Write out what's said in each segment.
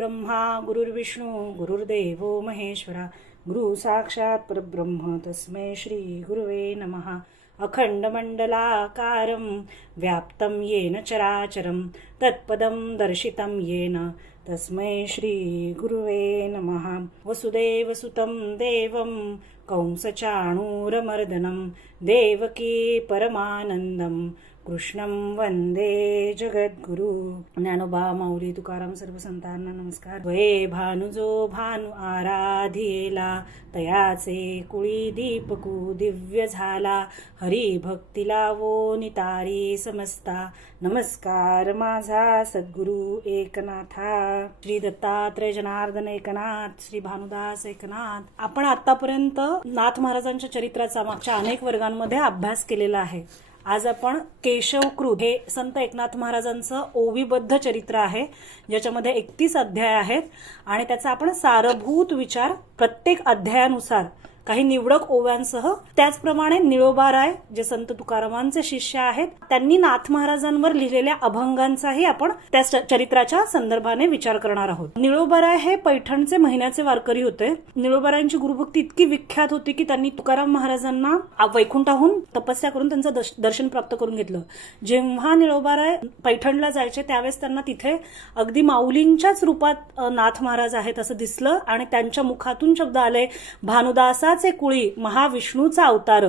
गुरुर्ब्रह्मा गुरुर्विष्णू गुरुर्देवो महेश्वरा गुरु साक्षात परब्रह्म तस्मै श्री गुरुवे नमः. अखंडमंडलाकारं व्याप्तं येन चराचरं तत्पदं दर्शितं येन तस्मै श्री गुरुवे नमः. वसुदेवसुतं देवं कंसचाणूरमर्दनं देवकी परमानंदं कृष्णं वंदे जगद्गुरु. ज्ञानोबा माऊली तुकाराम सर्व संतांना नमस्कार. वये भानुजो भानु आराधियेला तयाचे कुळी दीपकू दिव्य झाला. हरी भक्ती लावो नितारी समस्ता. नमस्कार माझा सद्गुरु एकनाथा. श्री दत्तात्रय जनार्दन एकनाथ, श्री भानुदास एकनाथ. आपण आतापर्यंत नाथ महाराजांच्या चरित्राचा मागच्या अनेक वर्गांमध्ये अभ्यास केलेला आहे. आज आपण केशवकृत हे संत एकनाथ महाराजांचं ओवीबद्ध चरित्र आहे, ज्याच्यामध्ये 31 अध्याय आहेत आणि त्याचा आपण सारभूत विचार प्रत्येक अध्यायानुसार काही निवडक ओव्यांसह, त्याचप्रमाणे निळोबाराय जे संत तुकारामांचे शिष्य आहेत त्यांनी नाथ महाराजांवर लिहिलेल्या अभंगांचाही आपण त्या चरित्राच्या संदर्भाने विचार करणार आहोत. निळोबाराय हे पैठणचे महिन्याचे वारकरी होते. निळोबारायांची गुरुभक्ती इतकी विख्यात होती की त्यांनी तुकाराम महाराजांना वैकुंठाहून तपस्या करून त्यांचं दर्शन प्राप्त करून घेतलं. जेव्हा निळोबाराय पैठणला जायचे त्यावेळेस त्यांना तिथे अगदी माऊलींच्याच रूपात नाथ महाराज आहेत असं दिसलं आणि त्यांच्या मुखातून शब्द आले, भानुदासा कुळी महाविष्णूचा अवतार,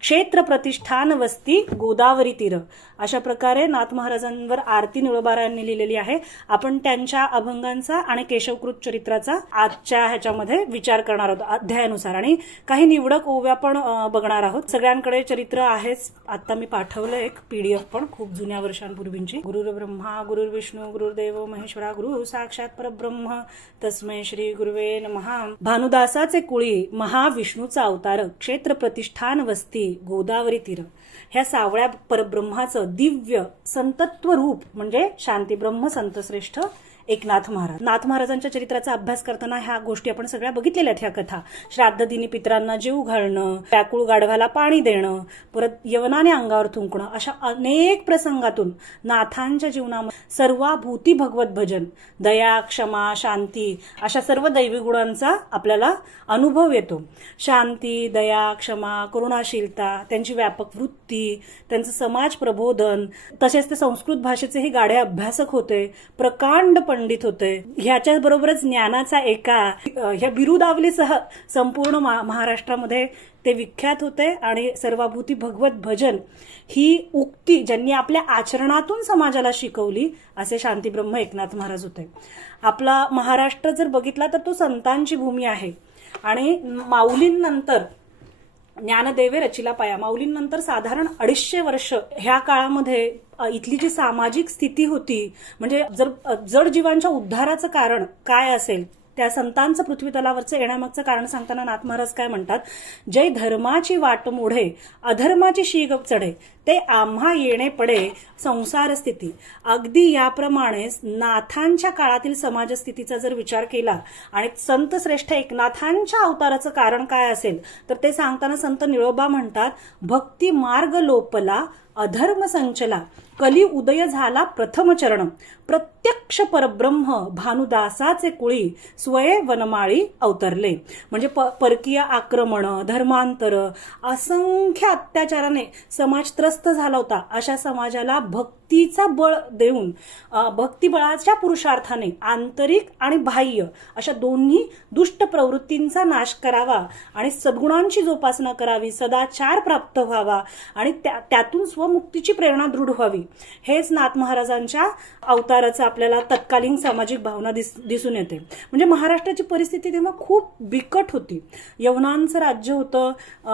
क्षेत्र प्रतिष्ठान वस्ती गोदावरी तीर. अशा प्रकारे नाथ महाराजांवर आरती निळोबारायांनी लिहिलेली आहे. आपण त्यांच्या अभंगांचा आणि केशवकृत चरित्राचा आजच्या ह्याच्यामध्ये विचार करणार आहोत अध्यायानुसार आणि काही निवडक ओव्या पण बघणार आहोत. सगळ्यांकडे चरित्र आहेच. आता मी पाठवलं एक PDF पण खूप जुन्या वर्षांपूर्वींची. गुरुर्ब्रह्मा गुरुर्विष्णू गुरुर्देवो महेश्वरा गुरु साक्षात परब्रह्म तस्मै श्री गुरुवे नमः. भानुदासाचे कुळी महाविष्णूचा अवतार, क्षेत्र प्रतिष्ठान वस्ती गोदावरी तीर. ह्या सावळ्या परब्रह्माचं दिव्य संतत्व रूप म्हणजे शांती ब्रह्म संतश्रेष्ठ एकनाथ महाराज. नाथ महाराजांच्या चरित्राचा अभ्यास करताना ह्या गोष्टी आपण सगळ्या बघितलेल्या आहेत. ह्या कथा श्राद्ध दिनी पितरांना जीव घालणं, व्याकुळ गाढवाला पाणी देणं, परत यवनाने अंगावर थुंकणं, अशा अनेक प्रसंगातून नाथांच्या जीवनामध्ये सर्वाभूती भगवत भजन, दया क्षमा शांती अशा सर्व दैवी गुणांचा आपल्याला अनुभव येतो. शांती दया क्षमा करुणाशीलता, त्यांची व्यापक वृत्ती, त्यांचं समाज प्रबोधन, तसेच ते संस्कृत भाषेचेही गाढे अभ्यासक होते, प्रकांड पंडित होते. ह्याच्या बरोबरच ज्ञानाचा एका ह्या बिरुदावलीसह संपूर्ण महाराष्ट्रामध्ये ते विख्यात होते. आणि सर्वाभूती भगवत भजन ही उक्ती ज्यांनी आपल्या आचरणातून समाजाला शिकवली असे शांतीब्रह्म एकनाथ महाराज होते. आपला महाराष्ट्र जर बघितला तर तो संतांची भूमी आहे आणि माऊलींनंतर ज्ञानदेवे रचिला पाया, माऊलींनंतर साधारण 250 वर्ष ह्या काळामध्ये इथली जी सामाजिक स्थिती होती, म्हणजे जड जीवांच्या उद्धाराचं कारण काय असेल, त्या संतांचं पृथ्वी तलावरचं येण्यामागचं कारण सांगताना नाथ महाराज काय म्हणतात, जय धर्माची वाट मोढे अधर्माची शीग चढे ते आम्हा येणे पडे संसार स्थिती. अगदी याप्रमाणेच नाथांच्या काळातील समाजस्थितीचा जर विचार केला आणि संत श्रेष्ठ एकनाथांच्या अवताराचं कारण काय असेल तर ते सांगताना संत निळोबा म्हणतात, भक्ती मार्ग लोपला अधर्म संचला कली उदय झाला प्रथम चरण, प्रत्यक्ष परब्रह्म भानुदासाचे कुळी स्वये वनमाळी अवतरले. म्हणजे परकीय आक्रमण, धर्मांतर, असंख्य अत्याचाराने समाज त्रस्त झाला होता. अशा समाजाला भक्तीचा बळ देऊन भक्तिबळाच्या पुरुषार्थाने आंतरिक आणि बाह्य अशा दोन्ही दुष्ट प्रवृत्तींचा नाश करावा आणि सद्गुणांची जोपासना करावी, सदाचार प्राप्त व्हावा आणि त्यातून स्वमुक्तीची प्रेरणा दृढ व्हावी. हेच नाथ महाराजांच्या अवताराचं आपल्याला तत्कालीन सामाजिक भावना दिसून येते. म्हणजे महाराष्ट्राची परिस्थिती तेव्हा खूप बिकट होती. यवनांचं राज्य होतं,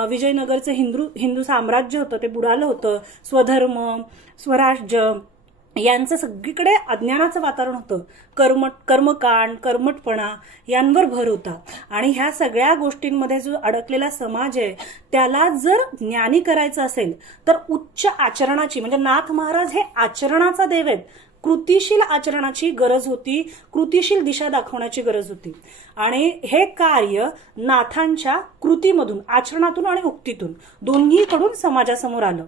विजयनगरचं हिंदू साम्राज्य होतं ते बुडालं होतं, स्वधर्म स्वराज्य यांचं सगळीकडे अज्ञानाचं वातावरण होतं, कर्मकांड कर्मटपणा यांवर भर होता. आणि ह्या सगळ्या गोष्टींमध्ये जो अडकलेला समाज आहे त्याला जर ज्ञानी करायचं असेल तर उच्च आचरणाची, म्हणजे नाथ महाराज हे आचरणाचा देव आहेत, कृतिशील आचरणाची गरज होती, कृतिशील दिशा दाखवण्याची गरज होती. आणि हे कार्य नाथांच्या कृतीमधून, आचरणातून आणि उक्तीतून दोन्हीकडून समाजासमोर आलं.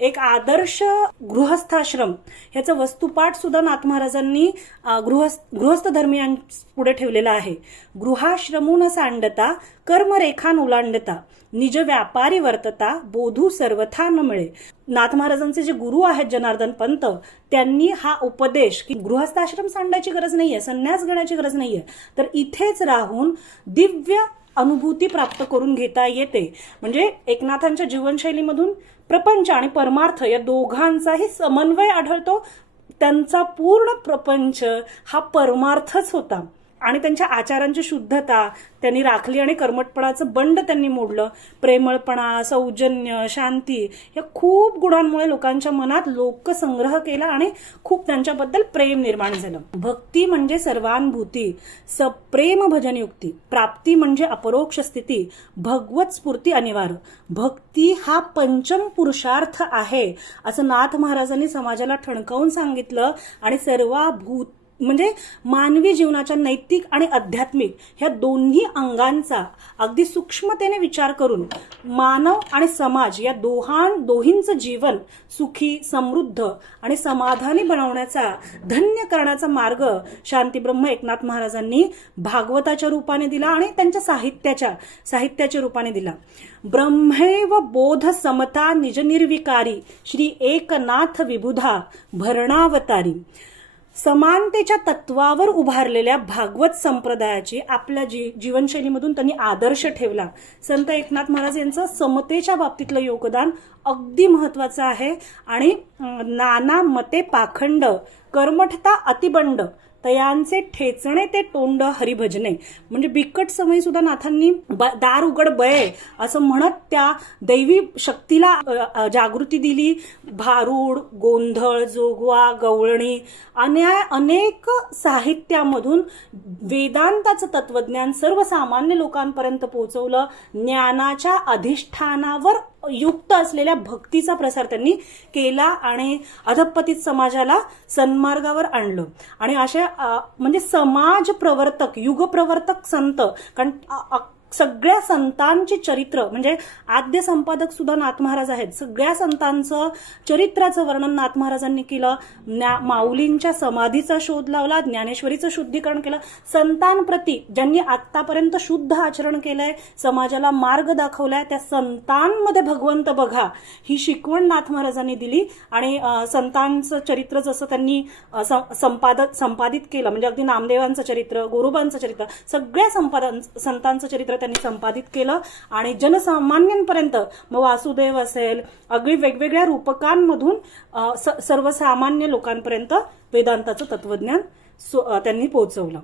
एक आदर्श गृहस्थाश्रम ह्याचं वस्तुपाठ सुद्धा नाथ महाराजांनी गृहस्थ धर्मियांपुढे ठेवलेला आहे. गृहाश्रमून सांडता कर्मरेखान उलांडता निज व्यापारी वर्तता बोधू सर्वथा न मिळे. नाथ महाराजांचे जे गुरु आहेत जनार्दन पंत, त्यांनी हा उपदेश की गृहस्थाश्रम सांडायची गरज नाहीये, संन्यास घेण्याची गरज नाहीये, तर इथेच राहून दिव्य अनुभूती प्राप्त करून घेता येते. म्हणजे एकनाथांच्या जीवनशैलीमधून प्रपंच आणि परमार्थ या दोघांचाही समन्वय आढळतो. त्यांचा पूर्ण प्रपंच हा परमार्थच होता आणि त्यांच्या आचारांची शुद्धता त्यांनी राखली आणि कर्मठपणाचं बंड त्यांनी मोडलं. प्रेमळपणा, सौजन्य, शांती या खूप गुणांमुळे लोकांच्या मनात लोकसंग्रह केला आणि खूप त्यांच्याबद्दल प्रेम निर्माण झालं. भक्ती म्हणजे सर्वानुभूती, सप्रेम भजनयुक्ती, प्राप्ती म्हणजे अपरोक्ष स्थिती, भगवत स्फूर्ती अनिवार्य. भक्ती हा पंचम पुरुषार्थ आहे असं नाथ महाराजांनी समाजाला ठणकावून सांगितलं. आणि सर्वभूत म्हणजे मानवी जीवनाच्या नैतिक आणि आध्यात्मिक ह्या दोन्ही अंगांचा अगदी सूक्ष्मतेने विचार करून मानव आणि समाज या दोहींचं जीवन सुखी, समृद्ध आणि समाधानी बनवण्याचा, धन्य करण्याचा मार्ग शांतीब्रह्म एकनाथ महाराजांनी भागवताच्या रूपाने दिला आणि त्यांच्या साहित्याच्या रूपाने दिला. ब्रह्मैव बोध समता निज निर्विकारी श्री एकनाथ विबुधा भरणावतारी. समानतेच्या तत्वावर उभारलेल्या भागवत संप्रदायाची आपल्या जीवनशैलीमधून त्यांनी आदर्श ठेवला. संत एकनाथ महाराज यांचं समतेच्या बाबतीतलं योगदान अगदी महत्वाचं आहे. आणि नाना मते पाखंड कर्मठता अतिबंड तयांचे ठेचणे ते तोंड हरिभजने. म्हणजे बिकट समयी सुद्धा नाथांनी दार उघड बये असं म्हणत त्या दैवी शक्तीला जागृती दिली. भारूड, गोंधळ, जोगवा, गवळणी अनेक साहित्यामधून वेदांताचं तत्वज्ञान सर्वसामान्य लोकांपर्यंत पोहोचवलं. ज्ञानाच्या अधिष्ठानावर युक्त असलेल्या भक्तीचा प्रसार त्यांनी केला आणि अधपतित समाजाला सन्मार्गावर आणलं. आणि अशा म्हणजे समाज प्रवर्तक, युग प्रवर्तक संत, कारण सगळ्या संतांची चरित्र म्हणजे आद्य संपादक सुद्धा नाथ महाराज आहेत. सगळ्या संतांचं चरित्राचं वर्णन नाथ महाराजांनी केलं. माऊलींच्या समाधीचा शोध लावला, ज्ञानेश्वरीचं शुद्धीकरण केलं. संतांप्रती ज्यांनी आतापर्यंत शुद्ध आचरण केलंय, समाजाला मार्ग दाखवलाय, त्या संतांमध्ये भगवंत बघा ही शिकवण नाथ महाराजांनी दिली. आणि संतांचं चरित्र जसं त्यांनी संपादित केलं, म्हणजे अगदी नामदेवांचं चरित्र, गोरोबांचं चरित्र, सगळ्या संतांचं चरित्र त्यांनी संपादित केलं. आणि जनसामान्यांपर्यंत मग वासुदेव असेल, अगदी वेगवेगळ्या रूपकांमधून सर्वसामान्य लोकांपर्यंत वेदांताचं तत्वज्ञान त्यांनी पोहोचवलं.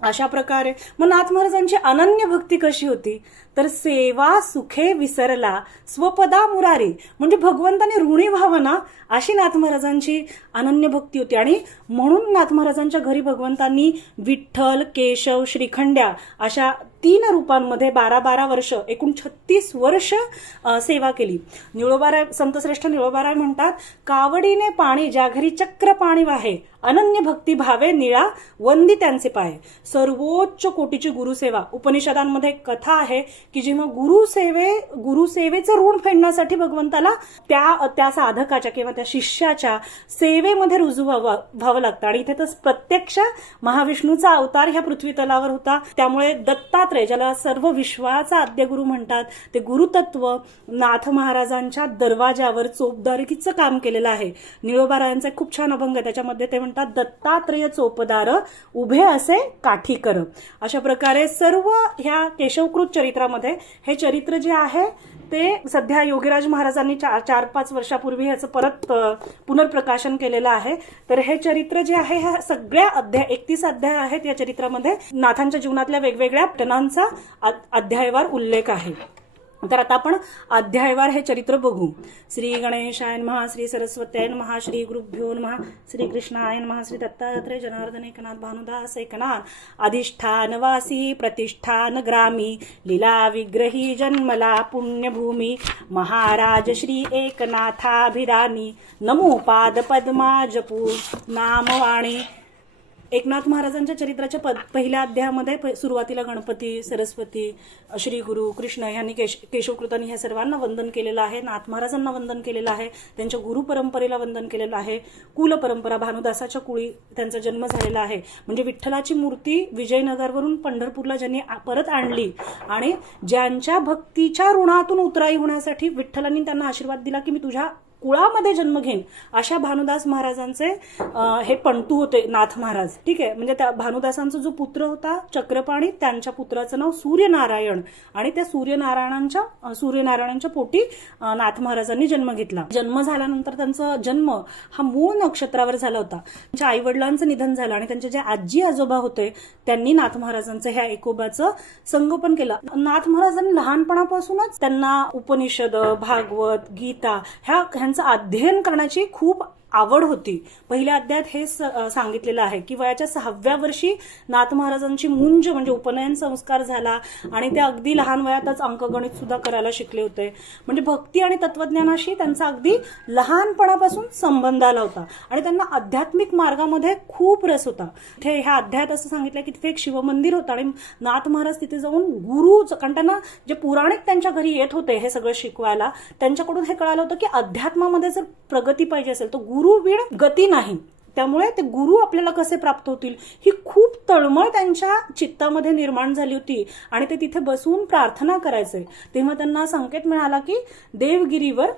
अशा प्रकारे मग नाथ महाराजांची अनन्य भक्ती कशी होती तर सेवा सुखे विसरला स्वपदा मुरारी. म्हणजे भगवंताने ऋणी व्हावं ना अशी नाथ महाराजांची अनन्य भक्ती होती. आणि म्हणून नाथ महाराजांच्या घरी भगवंतांनी विठ्ठल, केशव, श्रीखंड्या अशा 3 रूपांमध्ये 12-12 वर्ष, एकूण 36 वर्ष सेवा केली. संतश्रेष्ठ निळोबाराय म्हणतात, कावडीने पाणी ज्या घरी चक्र पाणी वाहे, अनन्य भक्ती भावे निळा वंदी त्यांचे पाय. सर्वोच्च कोटीची गुरुसेवा. उपनिषदांमध्ये कथा आहे की जेव्हा गुरुसेवेचं ऋण फेडण्यासाठी भगवंताला त्या साधकाच्या किंवा त्या शिष्याच्या सेवेमध्ये रुजू व्हावं लागतं. आणि इथे तर प्रत्यक्ष महाविष्णूचा अवतार ह्या पृथ्वी तलावर होता. त्यामुळे दत्तात्रय, ज्याला सर्व विश्वाचा आद्यगुरु म्हणतात, ते गुरुतत्व नाथ महाराजांच्या दरवाजावर चोपदारीचं काम केलेलं आहे. निळोबारायांचा खूप छान अभंग आहे, त्याच्यामध्ये ते म्हणतात, दत्तात्रय चोपदार उभे असे काठी कर. अशा प्रकारे सर्व ह्या केशवकृत चरित्रामध्ये हे चरित्र जे आहे ते सध्या योगीराज महाराजांनी 4-5 वर्षापूर्वी ह्याचं परत पुनर्प्रकाशन केलेलं आहे. तर हे चरित्र जे आहे ह्या सगळ्या 31 अध्याय आहेत. या चरित्रामध्ये नाथांच्या जीवनातल्या वेगवेगळ्या घटनांचा अध्यायवार उल्लेख आहे. तर आता आपण अध्यायवार हे चरित्र बघू. श्री गणेशाय नमः, श्री सरस्वत्याय नमः, श्री गुरुभ्यो नमः, श्री कृष्णाय नमः, श्री दत्तात्रय जनार्दन एकनाथ भानुदास एकनाथ. अधिष्ठानवासी प्रतिष्ठान ग्रामी, लीला विग्रही जन्मला पुण्यभूमी, महाराज श्री एकनाथाभिरानी, नमो पाद पद्मा जपू नामवाणी. एकनाथ महाराजांच्या चरित्राच्या पहिल्या अध्यायामध्ये सुरुवातीला गणपती, सरस्वती, श्री गुरु, कृष्ण यांनी केशवकृतांनी ह्या सर्वांना वंदन केलेलं आहे. नाथ महाराजांना वंदन केलेलं आहे. त्यांच्या गुरु परंपरेला वंदन केलेलं आहे. कुल परंपरा, भानुदासाच्या कुळी त्यांचा जन्म झालेला आहे. म्हणजे विठ्ठलाची मूर्ती विजयनगरवरून पंढरपूरला ज्यांनी परत आणली आणि ज्यांच्या भक्तीच्या ऋणातून उतराई होण्यासाठी विठ्ठलांनी त्यांना आशीर्वाद दिला की मी तुझ्या कुळामध्ये जन्म घेईन, अशा भानुदास महाराजांचे हे पंटू होते नाथ महाराज. ठीक आहे. म्हणजे त्या भानुदासांचा जो पुत्र होता चक्रपाणी, त्यांच्या पुत्राचं नाव सूर्यनारायण आणि त्या सूर्यनारायणांच्या पोटी नाथ महाराजांनी जन्म घेतला. जन्म झाल्यानंतर त्यांचा जन्म हा मूळ नक्षत्रावर झाला होता. त्यांच्या आई वडिलांचं निधन झालं आणि त्यांचे जे आजी आजोबा होते त्यांनी नाथ महाराजांचं ह्या एकोबाचं संगोपन केलं. नाथ महाराजांनी लहानपणापासूनच त्यांना उपनिषद, भागवत, गीता ह्यांचं अध्ययन करण्याची खूप आवड होती. पहिल्या अध्यायात हे सांगितलेलं आहे की वयाच्या 6व्या वर्षी नाथ महाराजांची मुंज म्हणजे उपनयन संस्कार झाला आणि ते अगदी लहान वयातच अंकगणित सुद्धा करायला शिकले होते. म्हणजे भक्ती आणि तत्वज्ञानाशी त्यांचा अगदी लहानपणापासून संबंध आला होता आणि त्यांना आध्यात्मिक मार्गामध्ये खूप रस होता. इथे ह्या अध्यायात असं सांगितलं की तिथे एक शिवमंदिर होतं आणि नाथ महाराज तिथे जाऊन गुरु, कारण त्यांना जे पुराणिक त्यांच्या घरी येत होते हे सगळं शिकवायला, त्यांच्याकडून हे कळालं होतं की अध्यात्मामध्ये जर प्रगती पाहिजे असेल तर गुरु विण गती नाही. त्यामुळे ते गुरु आपल्याला कसे प्राप्त होतील ही खूप तळमळ त्यांच्या चित्तामध्ये निर्माण झाली होती आणि ते तिथे बसून प्रार्थना करायचे. तेव्हा त्यांना संकेत मिळाला की देवगिरीवर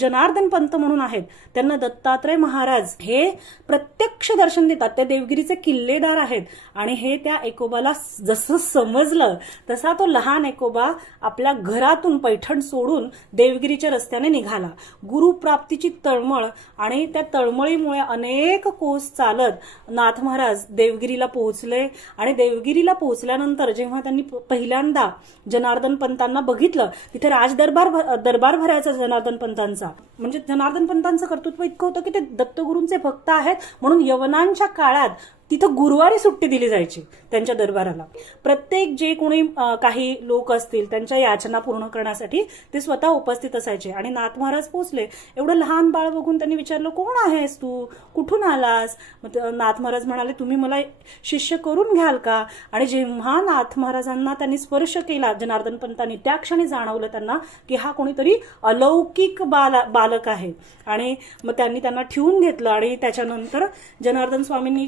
जनार्दन पंत म्हणून आहेत, त्यांना दत्तात्रय महाराज हे प्रत्यक्ष दर्शन देतात. ते देवगिरीचे किल्लेदार आहेत आणि हे त्या एकोबाला जसं समजलं तसा तो लहान एकोबा आपल्या घरातून पैठण सोडून देवगिरीच्या रस्त्याने निघाला. गुरुप्राप्तीची तळमळ आणि त्या तळमळीमुळे अनेक कोस चालत नाथ महाराज देवगिरीला पोहोचले आणि देवगिरीला पोहोचल्यानंतर जेव्हा त्यांनी पहिल्यांदा जनार्दन पंतांना बघितलं, तिथे दरबार भरायचा जनार्दन पंतांचा. म्हणजे जनार्दन पंतांचं कर्तृत्व इतकं होतं की ते दत्तगुरूंचे भक्त आहेत म्हणून यवनांच्या काळात तिथं गुरुवारी सुट्टी दिली जायची त्यांच्या दरबाराला. प्रत्येक जे कोणी काही लोक असतील त्यांच्या याचना पूर्ण करण्यासाठी ते स्वतः उपस्थित असायचे. आणि नाथ महाराज पोहोचले. एवढं लहान बाळ बघून त्यांनी विचारलं, कोण आहेस तू, कुठून आलास? मग नाथ महाराज म्हणाले, तुम्ही मला शिष्य करून घ्याल का? आणि जेव्हा नाथ महाराजांना त्यांनी स्पर्श केला जनार्दन पंतांनी, त्या क्षणी जाणवलं त्यांना की हा कोणीतरी अलौकिक बालक आहे. आणि मग त्यांनी त्यांना ठेवून घेतलं आणि त्याच्यानंतर जनार्दन स्वामींनी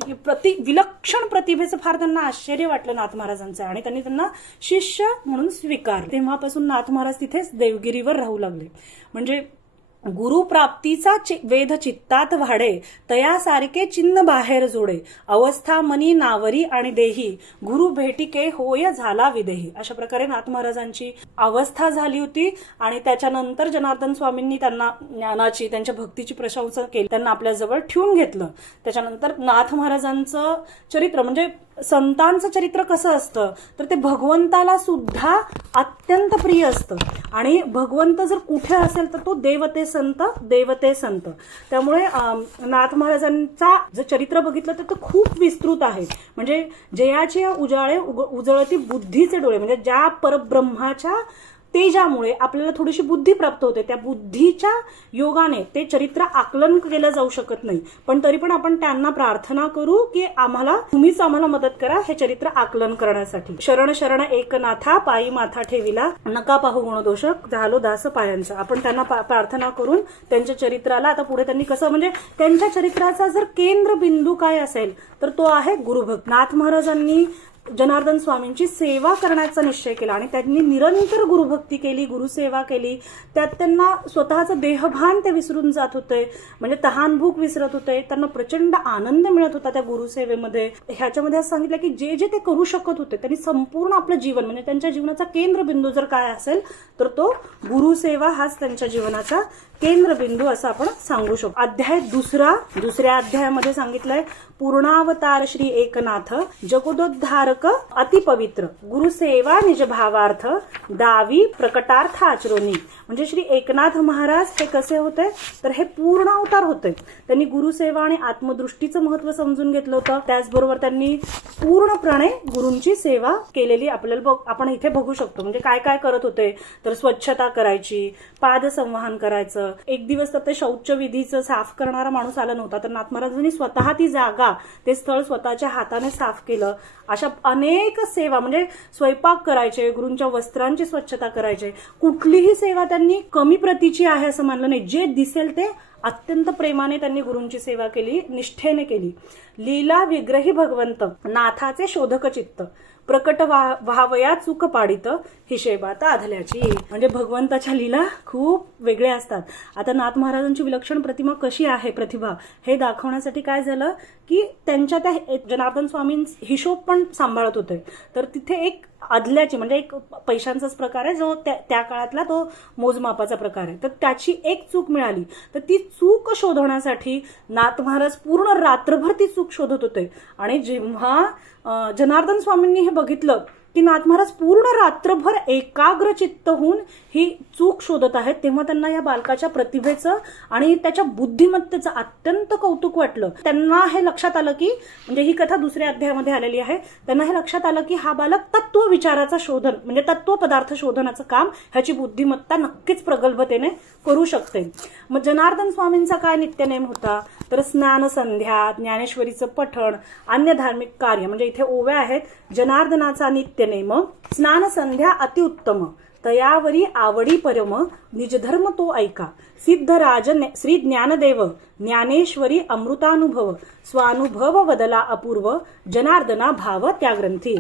विलक्षण प्रतिभेचं फार त्यांना आश्चर्य वाटलं नाथ महाराजांचं आणि त्यांनी त्यांना शिष्य म्हणून स्वीकारलं. तेव्हापासून नाथ महाराज तिथेच देवगिरीवर राहू लागले. म्हणजे गुरुप्राप्तीचा वेध चित्तात वाढे, तयासारखे चिन्ह बाहेर जोडे, अवस्था मनी नावरी आणि देही, गुरु भेटिके होय झाला विदेही. अशा प्रकारे नाथ महाराजांची अवस्था झाली होती आणि त्याच्यानंतर जनार्दन स्वामींनी त्यांना ज्ञानाची, त्यांच्या भक्तीची प्रशंसा केली, त्यांना आपल्या जवळ ठेवून घेतलं. त्याच्यानंतर नाथ महाराजांचं चरित्र म्हणजे संतांचं चरित्र कसं असतं तर ते भगवंताला सुद्धा अत्यंत प्रिय असतं आणि भगवंत जर कुठे असेल तर तो देवते संत. त्यामुळे नाथ महाराजांचा जर चरित्र बघितलं तर ते खूप विस्तृत आहे. म्हणजे जयाचे उजाळे उजळती बुद्धीचे डोळे, म्हणजे ज्या परब्रह्माच्या तेजामुळे आपल्याला थोडीशी बुद्धी प्राप्त होते, त्या बुद्धीच्या योगाने ते चरित्र आकलन केलं जाऊ शकत नाही. पण तरी पण आपण त्यांना प्रार्थना करू की तुम्हीच आम्हाला मदत करा हे चरित्र आकलन करण्यासाठी. शरण शरण एकनाथा पायी माथा ठेविला, नका पाहू गुणदोष झालो दास पायांचा. आपण त्यांना प्रार्थना करून त्यांच्या चरित्राला, आता पुढे त्यांनी कसं, म्हणजे त्यांच्या चरित्राचा जर केंद्रबिंदू काय असेल तर तो आहे गुरुभक्त. नाथ महाराजांनी जनार्दन स्वामींची सेवा करण्याचा निश्चय केला आणि त्यांनी निरंतर गुरुभक्ती केली, गुरुसेवा केली. त्यात त्यांना स्वतःचं देहभान ते विसरून जात होते, म्हणजे तहानभूक विसरत होते. त्यांना प्रचंड आनंद मिळत होता त्या गुरुसेवेमध्ये. ह्याच्यामध्ये असं सांगितलं की जे जे ते करू शकत होते त्यांनी संपूर्ण आपलं जीवन, म्हणजे त्यांच्या जीवनाचा केंद्रबिंदू जर काय असेल तर तो गुरुसेवा हाच त्यांच्या जीवनाचा केंद्रबिंदू असं आपण सांगू शकतो. अध्याय दुसऱ्या अध्यायामध्ये सांगितलंय पूर्णावतार श्री एकनाथ जगदोद्धार नरक अतिपवित्र गुरुसेवा निज भावार्थ दावी प्रकटार्थ आचरोनी. म्हणजे श्री एकनाथ महाराज हे कसे होते तर हे पूर्ण अवतार होते. त्यांनी गुरुसेवा आणि आत्मदृष्टीचं महत्व समजून घेतलं होतं. त्याचबरोबर त्यांनी पूर्णपणे गुरूंची सेवा केलेली आपल्याला आपण इथे बघू शकतो. म्हणजे काय काय करत होते तर स्वच्छता करायची, पादसंवाहन करायचं. एक दिवस तर ते शौच विधीचं साफ करणारा माणूस आला नव्हता, तर नाथ महाराजांनी स्वतः ती जागा, ते स्थळ स्वतःच्या हाताने साफ केलं. अशा अनेक सेवा, म्हणजे स्वयंपाक करायचे, गुरूंच्या वस्त्रांची स्वच्छता करायचे. कुठलीही सेवा त्यांनी कमी प्रतीची आहे असं मानलं नाही. जे दिसेल ते अत्यंत प्रेमाने त्यांनी गुरूंची सेवा केली, निष्ठेने केली. लीला विग्रही भगवंत नाथाचे शोधक चित्त प्रकट व्हावया चूक पाडित हिशेबात आधल्याची. म्हणजे भगवंताच्या लीला खूप वेगळ्या असतात. आता नाथ महाराजांची विलक्षण प्रतिमा कशी आहे, प्रतिभा, हे दाखवण्यासाठी काय झालं की त्यांच्या त्या जनार्दन स्वामी हिशोब पण सांभाळत होते. तर तिथे एक आदल्याची, म्हणजे एक पैशांचाच प्रकार आहे जो त्या काळातला तो मोजमापाचा प्रकार आहे. तर त्याची एक चूक मिळाली, तर ती चूक शोधण्यासाठी नाथ महाराज पूर्ण रात्रभर ती चूक शोधत होते. आणि जेव्हा जनार्दन स्वामींनी हे बघितलं की नाथ महाराज पूर्ण रात्रभर एकाग्र चित्त होऊन ही चूक शोधत आहेत, तेव्हा त्यांना या बालकाच्या प्रतिभेचं आणि त्याच्या बुद्धिमत्तेचं अत्यंत कौतुक वाटलं. त्यांना हे लक्षात आलं की, म्हणजे ही कथा दुसऱ्या अध्यायामध्ये आलेली आहे, त्यांना हे लक्षात आलं की हा बालक तत्व विचाराचा शोधन, म्हणजे तत्व पदार्थ शोधनाचं काम ह्याची बुद्धिमत्ता नक्कीच प्रगल्भतेने करू शकते. मग जनार्दन स्वामींचा काय नित्यनेम होता तर स्नान संध्या, ज्ञानेश्वरीचं पठण, अन्य धार्मिक कार्य. म्हणजे इथे ओव्या आहेत. जनार्दनाचा नित्यनेम स्नान संध्या अतिउत्तम, तयावरी आवडी परम, निजधर्म तो ऐका, सिद्ध राज श्री ज्ञानदेव, ज्ञानेश्वरी अमृतानुभव, स्वानुभव वदला अपूर्व, जनार्दना भाव त्या ग्रंथी.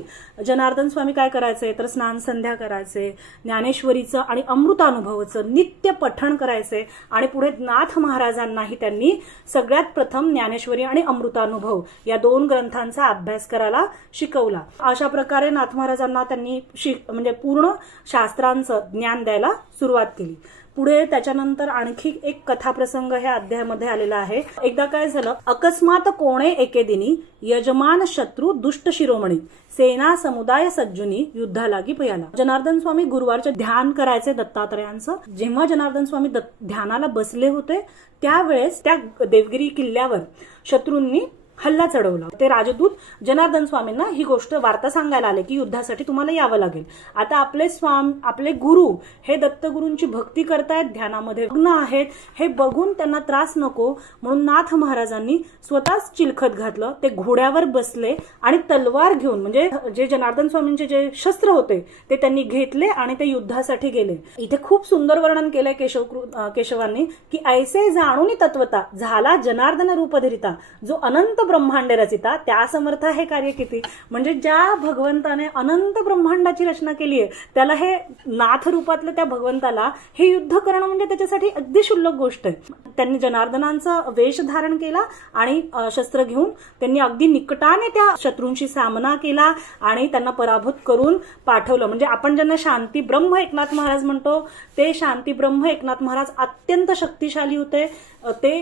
जनार्दन स्वामी काय करायचे तर स्नान संध्या करायचे, ज्ञानेश्वरीचं आणि अमृतानुभवाचं नित्य पठण करायचे. आणि पुढे नाथ महाराजांनाही त्यांनी सगळ्यात प्रथम ज्ञानेश्वरी आणि अमृतानुभव या 2 ग्रंथांचा अभ्यास करायला शिकवला. अशा प्रकारे नाथ महाराजांना त्यांनी म्हणजे पूर्ण शास्त्रांचं ज्ञान द्यायला सुरुवात केली. पुढे त्याच्यानंतर आणखी एक कथाप्रसंग ह्या अध्यायामध्ये आलेला आहे. एकदा काय झालं, अकस्मात कोणे एके दिनी यजमान शत्रू दुष्ट शिरोमणी, सेना समुदाय सज्जुनी युद्धालागी पयाला. जनार्दन स्वामी गुरुवारचे ध्यान करायचे दत्तात्रयांचं. जेव्हा जनार्दन स्वामी ध्यानाला बसले होते त्यावेळेस त्या देवगिरी किल्ल्यावर शत्रूंनी हल्ला चढवला. ते राजदूत जनार्दन स्वामींना ही गोष्ट वार्ता सांगायला आले की युद्धासाठी तुम्हाला यावं लागेल. आता आपले गुरु हे दत्तगुरूंची भक्ती करतायत, ध्यानामध्ये मग्न आहेत, हे बघून त्यांना त्रास नको म्हणून नाथ महाराजांनी स्वतःच चिलखत घातलं. ते घोड्यावर बसले आणि तलवार घेऊन, म्हणजे जे जनार्दन स्वामींचे जे शस्त्र होते ते त्यांनी घेतले आणि ते युद्धासाठी गेले. इथे खूप सुंदर वर्णन केलंय केशवांनी की ऐसे जाणून तत्वता झाला जनार्दन रूप धरिता, जो अनंत ब्रह्मांड रचिता त्या समर्थ हे कार्य किती. म्हणजे ज्या भगवंताने अनंत ब्रह्मांडाची रचना केली आहे त्याला हे नाथ रूपातलं त्या भगवंताला हे युद्ध करणं म्हणजे त्याच्यासाठी अगदी क्षुल्लक गोष्ट आहे. त्यांनी जनार्दनांचा वेश धारण केला आणि शस्त्र घेऊन त्यांनी अगदी निकटाने त्या शत्रूंशी सामना केला आणि त्यांना पराभूत करून पाठवलं. म्हणजे आपण ज्यांना शांती ब्रह्म एकनाथ महाराज म्हणतो ते शांती ब्रह्म एकनाथ महाराज अत्यंत शक्तिशाली होते. ते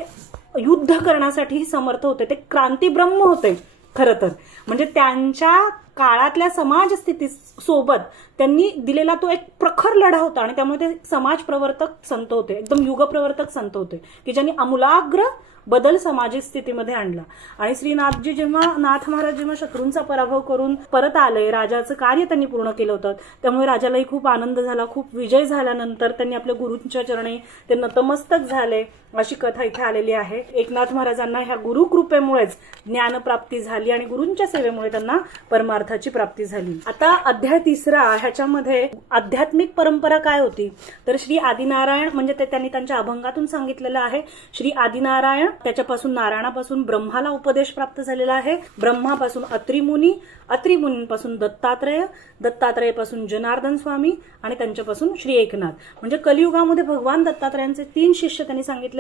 युद्ध करण्यासाठी समर्थ होते. ते क्रांती ब्रह्म होते खरं तर. म्हणजे त्यांच्या काळातल्या समाज स्थिती सोबत त्यांनी दिलेला तो एक प्रखर लढा होता आणि त्यामुळे ते समाज प्रवर्तक संत होते, एकदम युगप्रवर्तक संत होते की ज्यांनी आमूलाग्र बदल सामाजिक स्थितीमध्ये आणला. आणि श्रीनाथजी नाथ महाराज जेव्हा शत्रूंचा पराभव करून परत आले, राजाचं कार्य त्यांनी पूर्ण केलं होतं, त्यामुळे राजालाही खूप आनंद झाला. खूप विजय झाल्यानंतर त्यांनी आपल्या गुरूंच्या चरणी ते नतमस्तक झाले. अशी कथा इथे आलेली आहे. एकनाथ महाराजांना ह्या गुरुकृपेमुळेच ज्ञानप्राप्ती झाली आणि गुरूंच्या सेवेमुळे त्यांना परमार्थाची प्राप्ती झाली. आता अध्याय 3 ह्याच्यामध्ये आध्यात्मिक परंपरा काय होती तर श्री आदिनारायण, म्हणजे ते त्यांनी त्यांच्या अभंगातून सांगितलेलं आहे. श्री आदिनारायण, त्याच्यापासून नारायणापासून ब्रह्माला उपदेश प्राप्त झालेला आहे. ब्रह्मापासून अत्रिमुनी, अत्रिमुनींपासून दत्तात्रेय, दत्तात्रेयपासून जनार्दन स्वामी आणि त्यांच्यापासून श्री एकनाथ. म्हणजे कलियुगामध्ये भगवान दत्तात्रेयांचे 3 शिष्य त्यांनी सांगितलेत.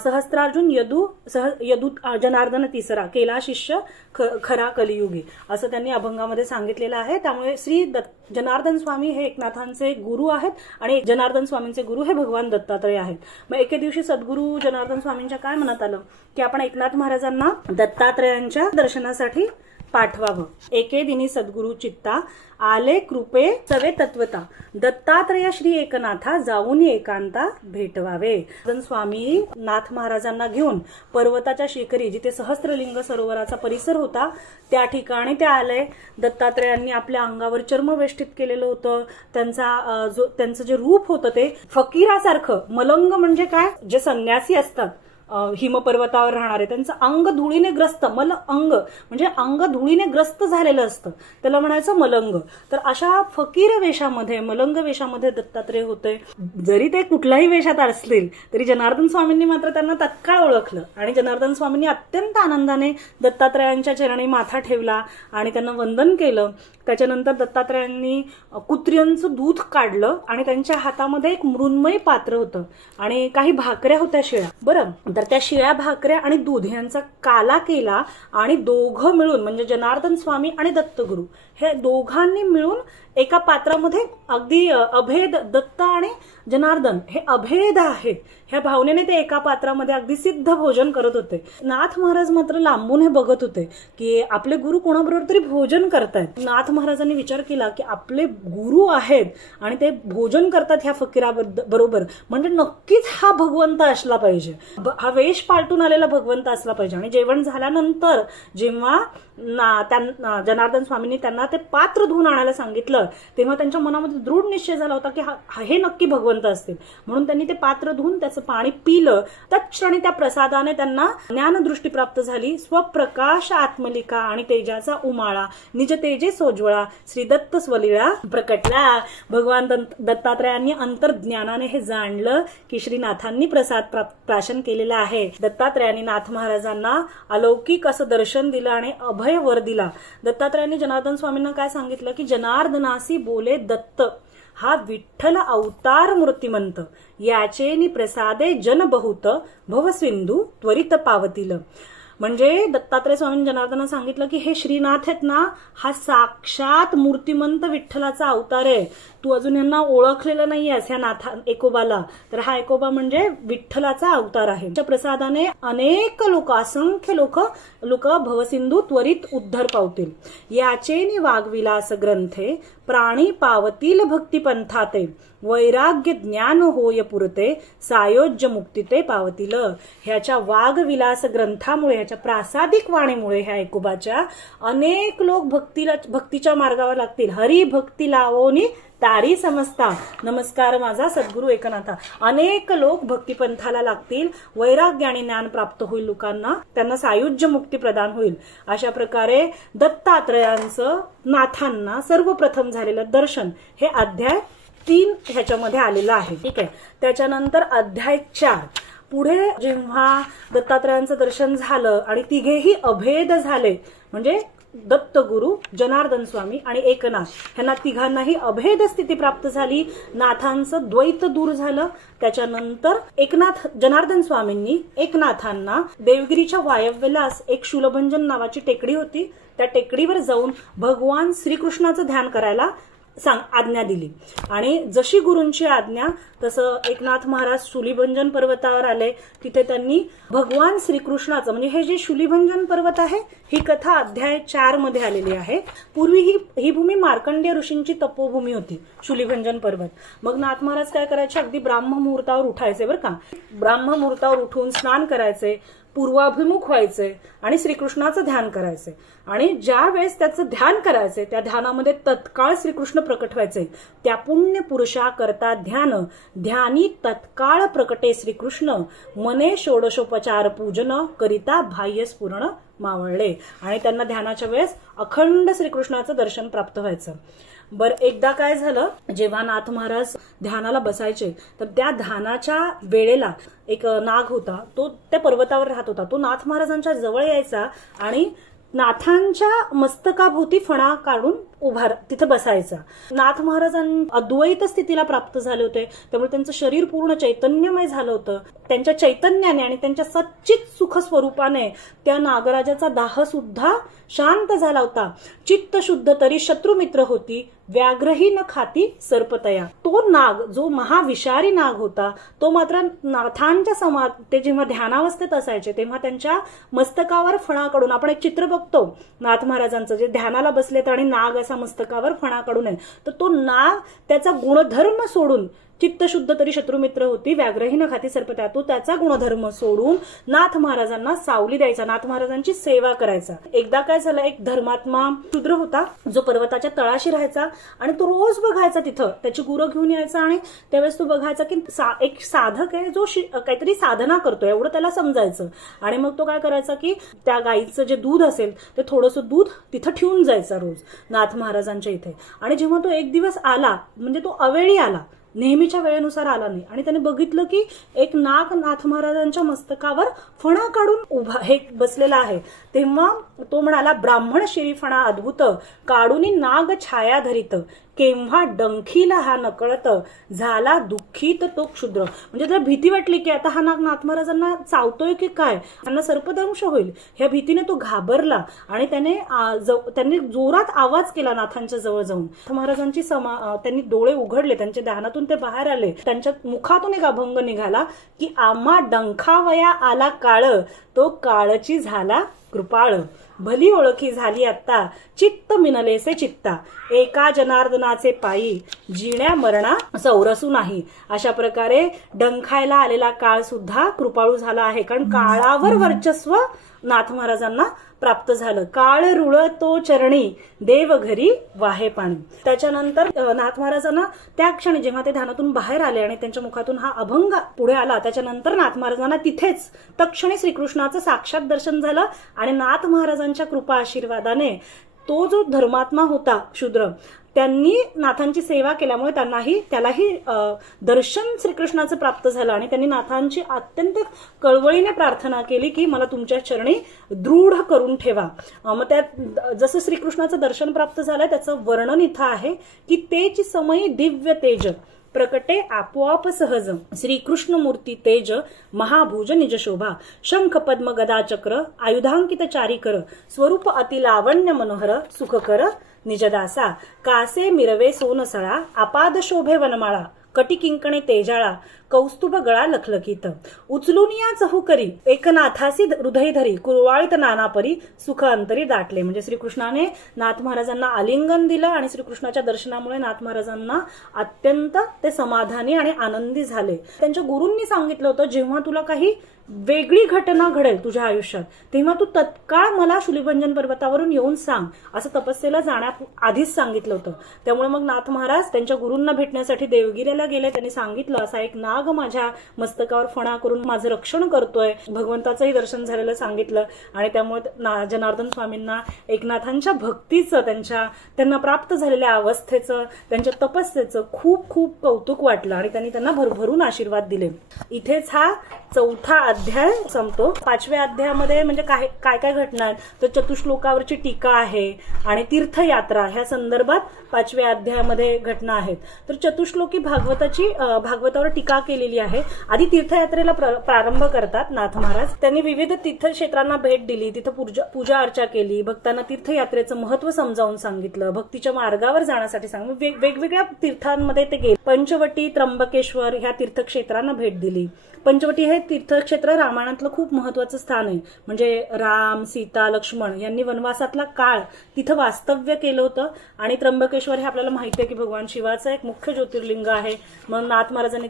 सहस्त्रार्जुन, यदू जनार्दन तिसरा, केला शिष्य खरा कलियुगी, असं त्यांनी अभंगामध्ये सांगितलेलं आहे. त्यामुळे श्री जनार्दन स्वामी हे एकनाथांचे गुरु आहेत आणि जनार्दन स्वामींचे गुरु हे भगवान दत्तात्रेय आहेत. मग एके दिवशी सद्गुरु जनार्दन स्वामींच्या काय मनात आलं की आपण एकनाथ महाराजांना दत्तात्रेयांच्या दर्शनासाठी पाठवावं. एके दिनी सद्गुरु चित्ता आले कृपे सवे तत्वता, दत्तात्रय श्री एकनाथा जाऊन एकांता भेटवावे. स्वामी नाथ महाराजांना घेऊन पर्वताच्या शिखरी जिथे सहस्त्रलिंग सरोवराचा परिसर होता त्या ठिकाणी ते आले. दत्तात्रयांनी आपल्या अंगावर चर्मवेष्टित केलेलं होतं. त्यांचं जे रूप होतं ते फकीरासारखं. मलंग म्हणजे काय, जे संन्यासी असतात हिमपर्वतावर राहणारे, त्यांचं अंग धुळीने ग्रस्त, अंग म्हणजे अंग धुळीने ग्रस्त झालेलं असतं, त्याला म्हणायचं मलंग. तर अशा फकीर वेशामध्ये, मलंग वेशामध्ये दत्तात्रय होते. जरी ते कुठल्याही वेशात असतील तरी जनार्दन स्वामींनी मात्र त्यांना तत्काळ ओळखलं आणि जनार्दन स्वामींनी अत्यंत आनंदाने दत्तात्रयांच्या चरणी माथा ठेवला आणि त्यांना वंदन केलं. त्याच्यानंतर दत्तात्रयांनी कुत्र्यांचं दूध काढलं आणि त्यांच्या हातामध्ये एक मृण्मयी पात्र होतं आणि काही भाकऱ्या होत्या शिळ्या. बरं, तर त्या शिळ्या भाकऱ्या आणि दूध यांचा काला केला आणि दोघं मिळून म्हणजे जनार्दन स्वामी आणि दत्तगुरु हे दोघांनी मिळून एका पात्रामध्ये अगदी अभेद, दत्त आणि जनार्दन हे अभेद आहेत ह्या भावनेने ते एका पात्रामध्ये अगदी सिद्ध भोजन करत होते. नाथ महाराज मात्र लांबून हे बघत होते की आपले गुरु कोणाबरोबर तरी भोजन करतायत. नाथ महाराजांनी विचार केला की आपले गुरु आहेत आणि ते भोजन करतात ह्या फकीराबरोबर, म्हणजे नक्कीच हा भगवंत असला पाहिजे, हा वेश पालटून आलेला भगवंत असला पाहिजे. आणि जेवण झाल्यानंतर जेव्हा जनार्दन स्वामींनी त्यांना ते पात्र धुवून आणायला सांगितलं तेव्हा त्यांच्या मनामध्ये दृढ निश्चय झाला होता की हे नक्की भगवंत असतील. म्हणून त्यांनी ते पात्र धुवून त्याचं पाणी पिलं. तत्क्षणी त्या प्रसादाने त्यांना ज्ञानदृष्टी प्राप्त झाली. स्वप्रकाश आत्मलिका आणि तेजाचा उमाळा निज तेजे सोज्वळा श्री दत्त स्वलीळा प्रकटला. भगवान दत्तात्रयांनी अंतर्ज्ञानाने हे जाणलं की श्रीनाथांनी प्रसाद प्राशन केलेला आहे. दत्तात्रयांनी नाथ महाराजांना अलौकिक असं दर्शन दिलं आणि अभय वर दिला. दत्तात्रयांनी जनार्दन स्वामींना काय सांगितलं की जनार्दनासी बोले दत्त हा विठ्ठल अवतार मूर्तिमंत, याचेनी प्रसादे जन बहुत भवसिंधू त्वरित पावतील. म्हणजे दत्तात्रय स्वामी जनार्दनांना सांगितलं की हे श्रीनाथ आहेत ना, हा साक्षात मूर्तिमंत विठ्ठलाचा अवतार आहे. तू अजून यांना ओळखलेलं नाहीयेस ह्या नाथा एकोबाला, तर हा एकोबा म्हणजे विठ्ठलाचा अवतार आहे. त्या प्रसादाने अनेक लोक, असंख्य लोक भवसिंधू त्वरित उद्धार पावतील. याचेनी वाग्विलास ग्रंथे प्राणी पावतील भक्ती पंथाते, वैराग्य ज्ञान होय पुरते सायोज्य मुक्ती ते पावतील. ह्याच्या वाग्विलास ग्रंथामुळे, ह्याच्या प्रासादिक वाणीमुळे ह्या एकोबाच्या अनेक लोक भक्तीच्या मार्गावर लागतील. हरी भक्ती लावोनी तारी समजता, नमस्कार माझा सद्गुरु एकनाथा. अनेक लोक भक्तिपंथाला लागतील, वैराग्य आणि ज्ञान प्राप्त होईल लोकांना, त्यांना सायुज्य मुक्ती प्रदान होईल. अशा प्रकारे दत्तात्रयांचं नाथांना सर्वप्रथम झालेलं दर्शन हे अध्याय 3 ह्याच्यामध्ये आलेलं आहे. ठीक आहे. त्याच्यानंतर अध्याय 4 पुढे जेव्हा दत्तात्रयांचं दर्शन झालं आणि तिघेही अभेद झाले, म्हणजे दत्तगुरु, जनार्दन स्वामी आणि एकनाथ ह्यांना तिघांनाही अभेद स्थिती प्राप्त झाली. नाथांचं द्वैत दूर झालं. त्याच्यानंतर जनार्दन स्वामींनी एकनाथांना देवगिरीच्या वायव्येलाच एक शूलभंजन नावाची टेकडी होती, त्या टेकडीवर जाऊन भगवान श्रीकृष्णाचं ध्यान करायला आज्ञा दिली. आणि जशी गुरूंची आज्ञा तसं एकनाथ महाराज शूलिभंजन पर्वतावर आले. तिथे त्यांनी भगवान श्रीकृष्णाचं, म्हणजे हे जे शूलिभंजन पर्वत आहे ही कथा अध्याय 4 मध्ये आलेली आहे. पूर्वी ही भूमी मार्कंडेय ऋषींची तपोभूमी होती, शूलिभंजन पर्वत. मग नाथ महाराज काय करायचे, अगदी ब्राह्म मुहूर्तावर उठायचे बरं का. ब्राह्म मुहूर्तावर उठून स्नान करायचे, पूर्वाभिमुख व्हायचे आणि श्रीकृष्णाचं ध्यान करायचे. आणि ज्या वेळेस त्याचं ध्यान करायचे त्या ध्यानामध्ये तत्काळ श्रीकृष्ण प्रकट व्हायचे. त्या पुण्य पुरुषा करता ध्यानी तत्काळ प्रकटे श्रीकृष्ण, मने षोडशोपचार पूजन करिता बाह्य स्फुरण मावळले. आणि त्यांना ध्यानाच्या वेळेस अखंड श्रीकृष्णाचं दर्शन प्राप्त व्हायचं. बरं, एकदा काय झालं, जेव्हा नाथ महाराज ध्यानाला बसायचे तर त्या ध्यानाच्या वेळेला एक नाग होता, तो त्या पर्वतावर राहत होता. तो नाथ महाराजांच्या जवळ यायचा आणि नाथांच्या मस्तकाभोवती फणा काढून तिथे बसायचा. नाथ महाराजांना अद्वैत स्थितीला प्राप्त झाले होते, त्यामुळे त्यांचं शरीर पूर्ण चैतन्यमय झालं होतं. त्यांच्या चैतन्याने आणि त्यांच्या सच्चित सुख स्वरूपाने त्या नागराजाचा दाह सुद्धा शांत झाला होता. चित्त शुद्ध तरी शत्रुमित्र होती, व्याघ्रही न खाती सर्पतया. तो नाग जो महाविषारी नाग होता तो मात्र नाथांच्या ते जेव्हा ध्यानावस्थेत असायचे तेव्हा त्यांच्या मस्तकावर फणाकडून, आपण एक चित्र बघतो नाथ महाराजांचं, जे ध्यानाला बसलेत आणि नाग असा मस्तकावर फणाकडून आहे, तर तो नाग त्याचा गुणधर्म सोडून, चित्त शुद्ध तरी शत्रुमित्र होती, व्याघ्रही न खाती सर्पतया, तो त्याचा गुणधर्म सोडून नाथ महाराजांना सावली द्यायचा, नाथ महाराजांची सेवा करायचा. एकदा काय झालं, एक धर्मात्मा शूद्र होता जो पर्वताच्या तळाशी राहायचा आणि तो रोज बघायचा तिथं, त्याची गुरं घेऊन यायचा आणि त्यावेळेस तो बघायचा की एक साधक आहे जो काहीतरी साधना करतो एवढं त्याला समजायचं. आणि मग तो काय करायचा की त्या गाईचं जे दूध असेल ते थोडंसं दूध तिथं ठेवून जायचा रोज नाथ महाराजांच्या इथे. आणि जेव्हा तो एक दिवस आला, म्हणजे तो अवेळी आला, नेहमीच्या वेळेनुसार आला नाही, आणि त्याने बघितलं की एक नाग नाथ महाराजांच्या मस्तकावर फणा काढून उभा हे बसलेला आहे. तेव्हा तो म्हणाला, ब्राह्मण शिरी फणा अद्भुत, काढूनी नाग छाया धरित, केव्हा डंखीला हा नकळत, झाला दुःखीत तो क्षुद्र. म्हणजे त्याला भीती वाटली की आता हा नाग नाथ महाराजांना चावतोय की काय, त्यांना सर्पदंश होईल. ह्या भीतीने तो घाबरला आणि त्यांनी जोरात आवाज केला नाथांच्या जवळ जाऊन. महाराजांची त्यांनी डोळे उघडले, त्यांच्या ध्यानातून ते बाहेर आले. त्यांच्या मुखातून एक अभंग निघाला की आम्हा डंखावया आला काळ, तो काळची झाला कृपाळ, भली ओळखी झाली आत्ता, चित्त मिनलेसे चित्ता, एका जनार्दनाचे पायी, जिण्या मरणा सौरसू नाही. अशा प्रकारे डंखायला आलेला काळ सुद्धा कृपाळू झाला आहे, कारण काळावर वर्चस्व नाथ महाराजांना प्राप्त झालं. काळ रुळ तो चरणी, देव घरी वाहे पाणी. त्याच्यानंतर नाथ महाराजांना त्या क्षणी जेव्हा ते ध्यानातून बाहेर आले आणि त्यांच्या मुखातून हा अभंग पुढे आला, त्याच्यानंतर नाथ महाराजांना तिथेच तत्क्षणी श्रीकृष्णाचं साक्षात दर्शन झालं. आणि नाथ महाराजांच्या कृपा आशीर्वादाने तो जो धर्मात्मा होता शूद्र, त्यांनी नाथांची सेवा केल्यामुळे त्यालाही दर्शन श्रीकृष्णाचं प्राप्त झालं. आणि त्यांनी नाथांची अत्यंत कळवळीने प्रार्थना केली की मला तुमच्या चरणी दृढ करून ठेवा. मग त्यात जसं श्रीकृष्णाचं दर्शन प्राप्त झालंय त्याचं वर्णन इथं आहे की तेच समयी दिव्य तेज प्रकटे आपोआप सहज, श्रीकृष्ण मूर्ती तेज महाभुज निज शोभा, शंख पद्म गदा चक्र आयुधांकित चारीकर, स्वरूप अति लावण्य मनोहर, सुखकर निजदासा, कासे मिरवे सोनसळा, आपाद शोभे वनमाळा, कटी किंकणे तेजाळा, कौस्तुभ गळा लखलखित, उचलून या चहुकरी, एकनाथासी हृदय धरी, कुरवाळीत नानापरी, सुख अंतरी दाटले. म्हणजे श्रीकृष्णाने नाथ महाराजांना आलिंगन दिलं आणि श्रीकृष्णाच्या दर्शनामुळे नाथ महाराजांना अत्यंत ते समाधानी आणि आनंदी झाले. त्यांच्या गुरूंनी सांगितलं होतं, जेव्हा तुला काही वेगळी घटना घडेल तुझ्या आयुष्यात तेव्हा तू तत्काळ मला शूलिभंजन पर्वतावरून येऊन सांग, असं तपस्येला जाण्याआधीच सांगितलं होतं. त्यामुळे मग नाथ महाराज त्यांच्या गुरूंना भेटण्यासाठी देवगिरीला गेले. त्यांनी सांगितलं, असा एक नाग माझ्या मस्तकावर फणा करून माझं रक्षण करतोय. भगवंताचंही दर्शन झालेलं सांगितलं. आणि त्यामुळे जनार्दन स्वामींना एकनाथांच्या भक्तीचं, त्यांना प्राप्त झालेल्या अवस्थेचं, त्यांच्या तपस्येचं खूप खूप कौतुक वाटलं आणि त्यांना भरभरून आशीर्वाद दिले. इथेच हा 4था अध्याय संपतो. 5व्या अध्यायामध्ये म्हणजे काय काय घटना आहेत तर चतुश्लोकावरची टीका आहे आणि तीर्थयात्रा ह्या संदर्भात 5व्या अध्यायामध्ये घटना आहेत. तर चतुश्लोकी भागवतावर टीका केलेली आहे. आधी तीर्थयात्रेला प्रारंभ करतात नाथ महाराज. त्यांनी विविध तीर्थक्षेत्रांना भेट दिली, तिथं पूजा अर्चा केली, भक्तांना तीर्थयात्रेचं महत्व समजावून सांगितलं, भक्तीच्या मार्गावर जाण्यासाठी वेगवेगळ्या तीर्थांमध्ये ते गेले. पंचवटी, त्र्यंबकेश्वर ह्या तीर्थक्षेत्रांना भेट दिली. पंचवटी हे तीर्थक्षेत्र रामायणातलं खूप महत्वाचं स्थान आहे. म्हणजे राम, सीता, लक्ष्मण यांनी वनवासातला काळ तिथं वास्तव्य केलं होतं. आणि त्र्यंबकेश्वर हे आपल्याला माहिती आहे की भगवान शिवाचं एक मुख्य ज्योतिर्लिंग आहे. मग नाथ महाराजांनी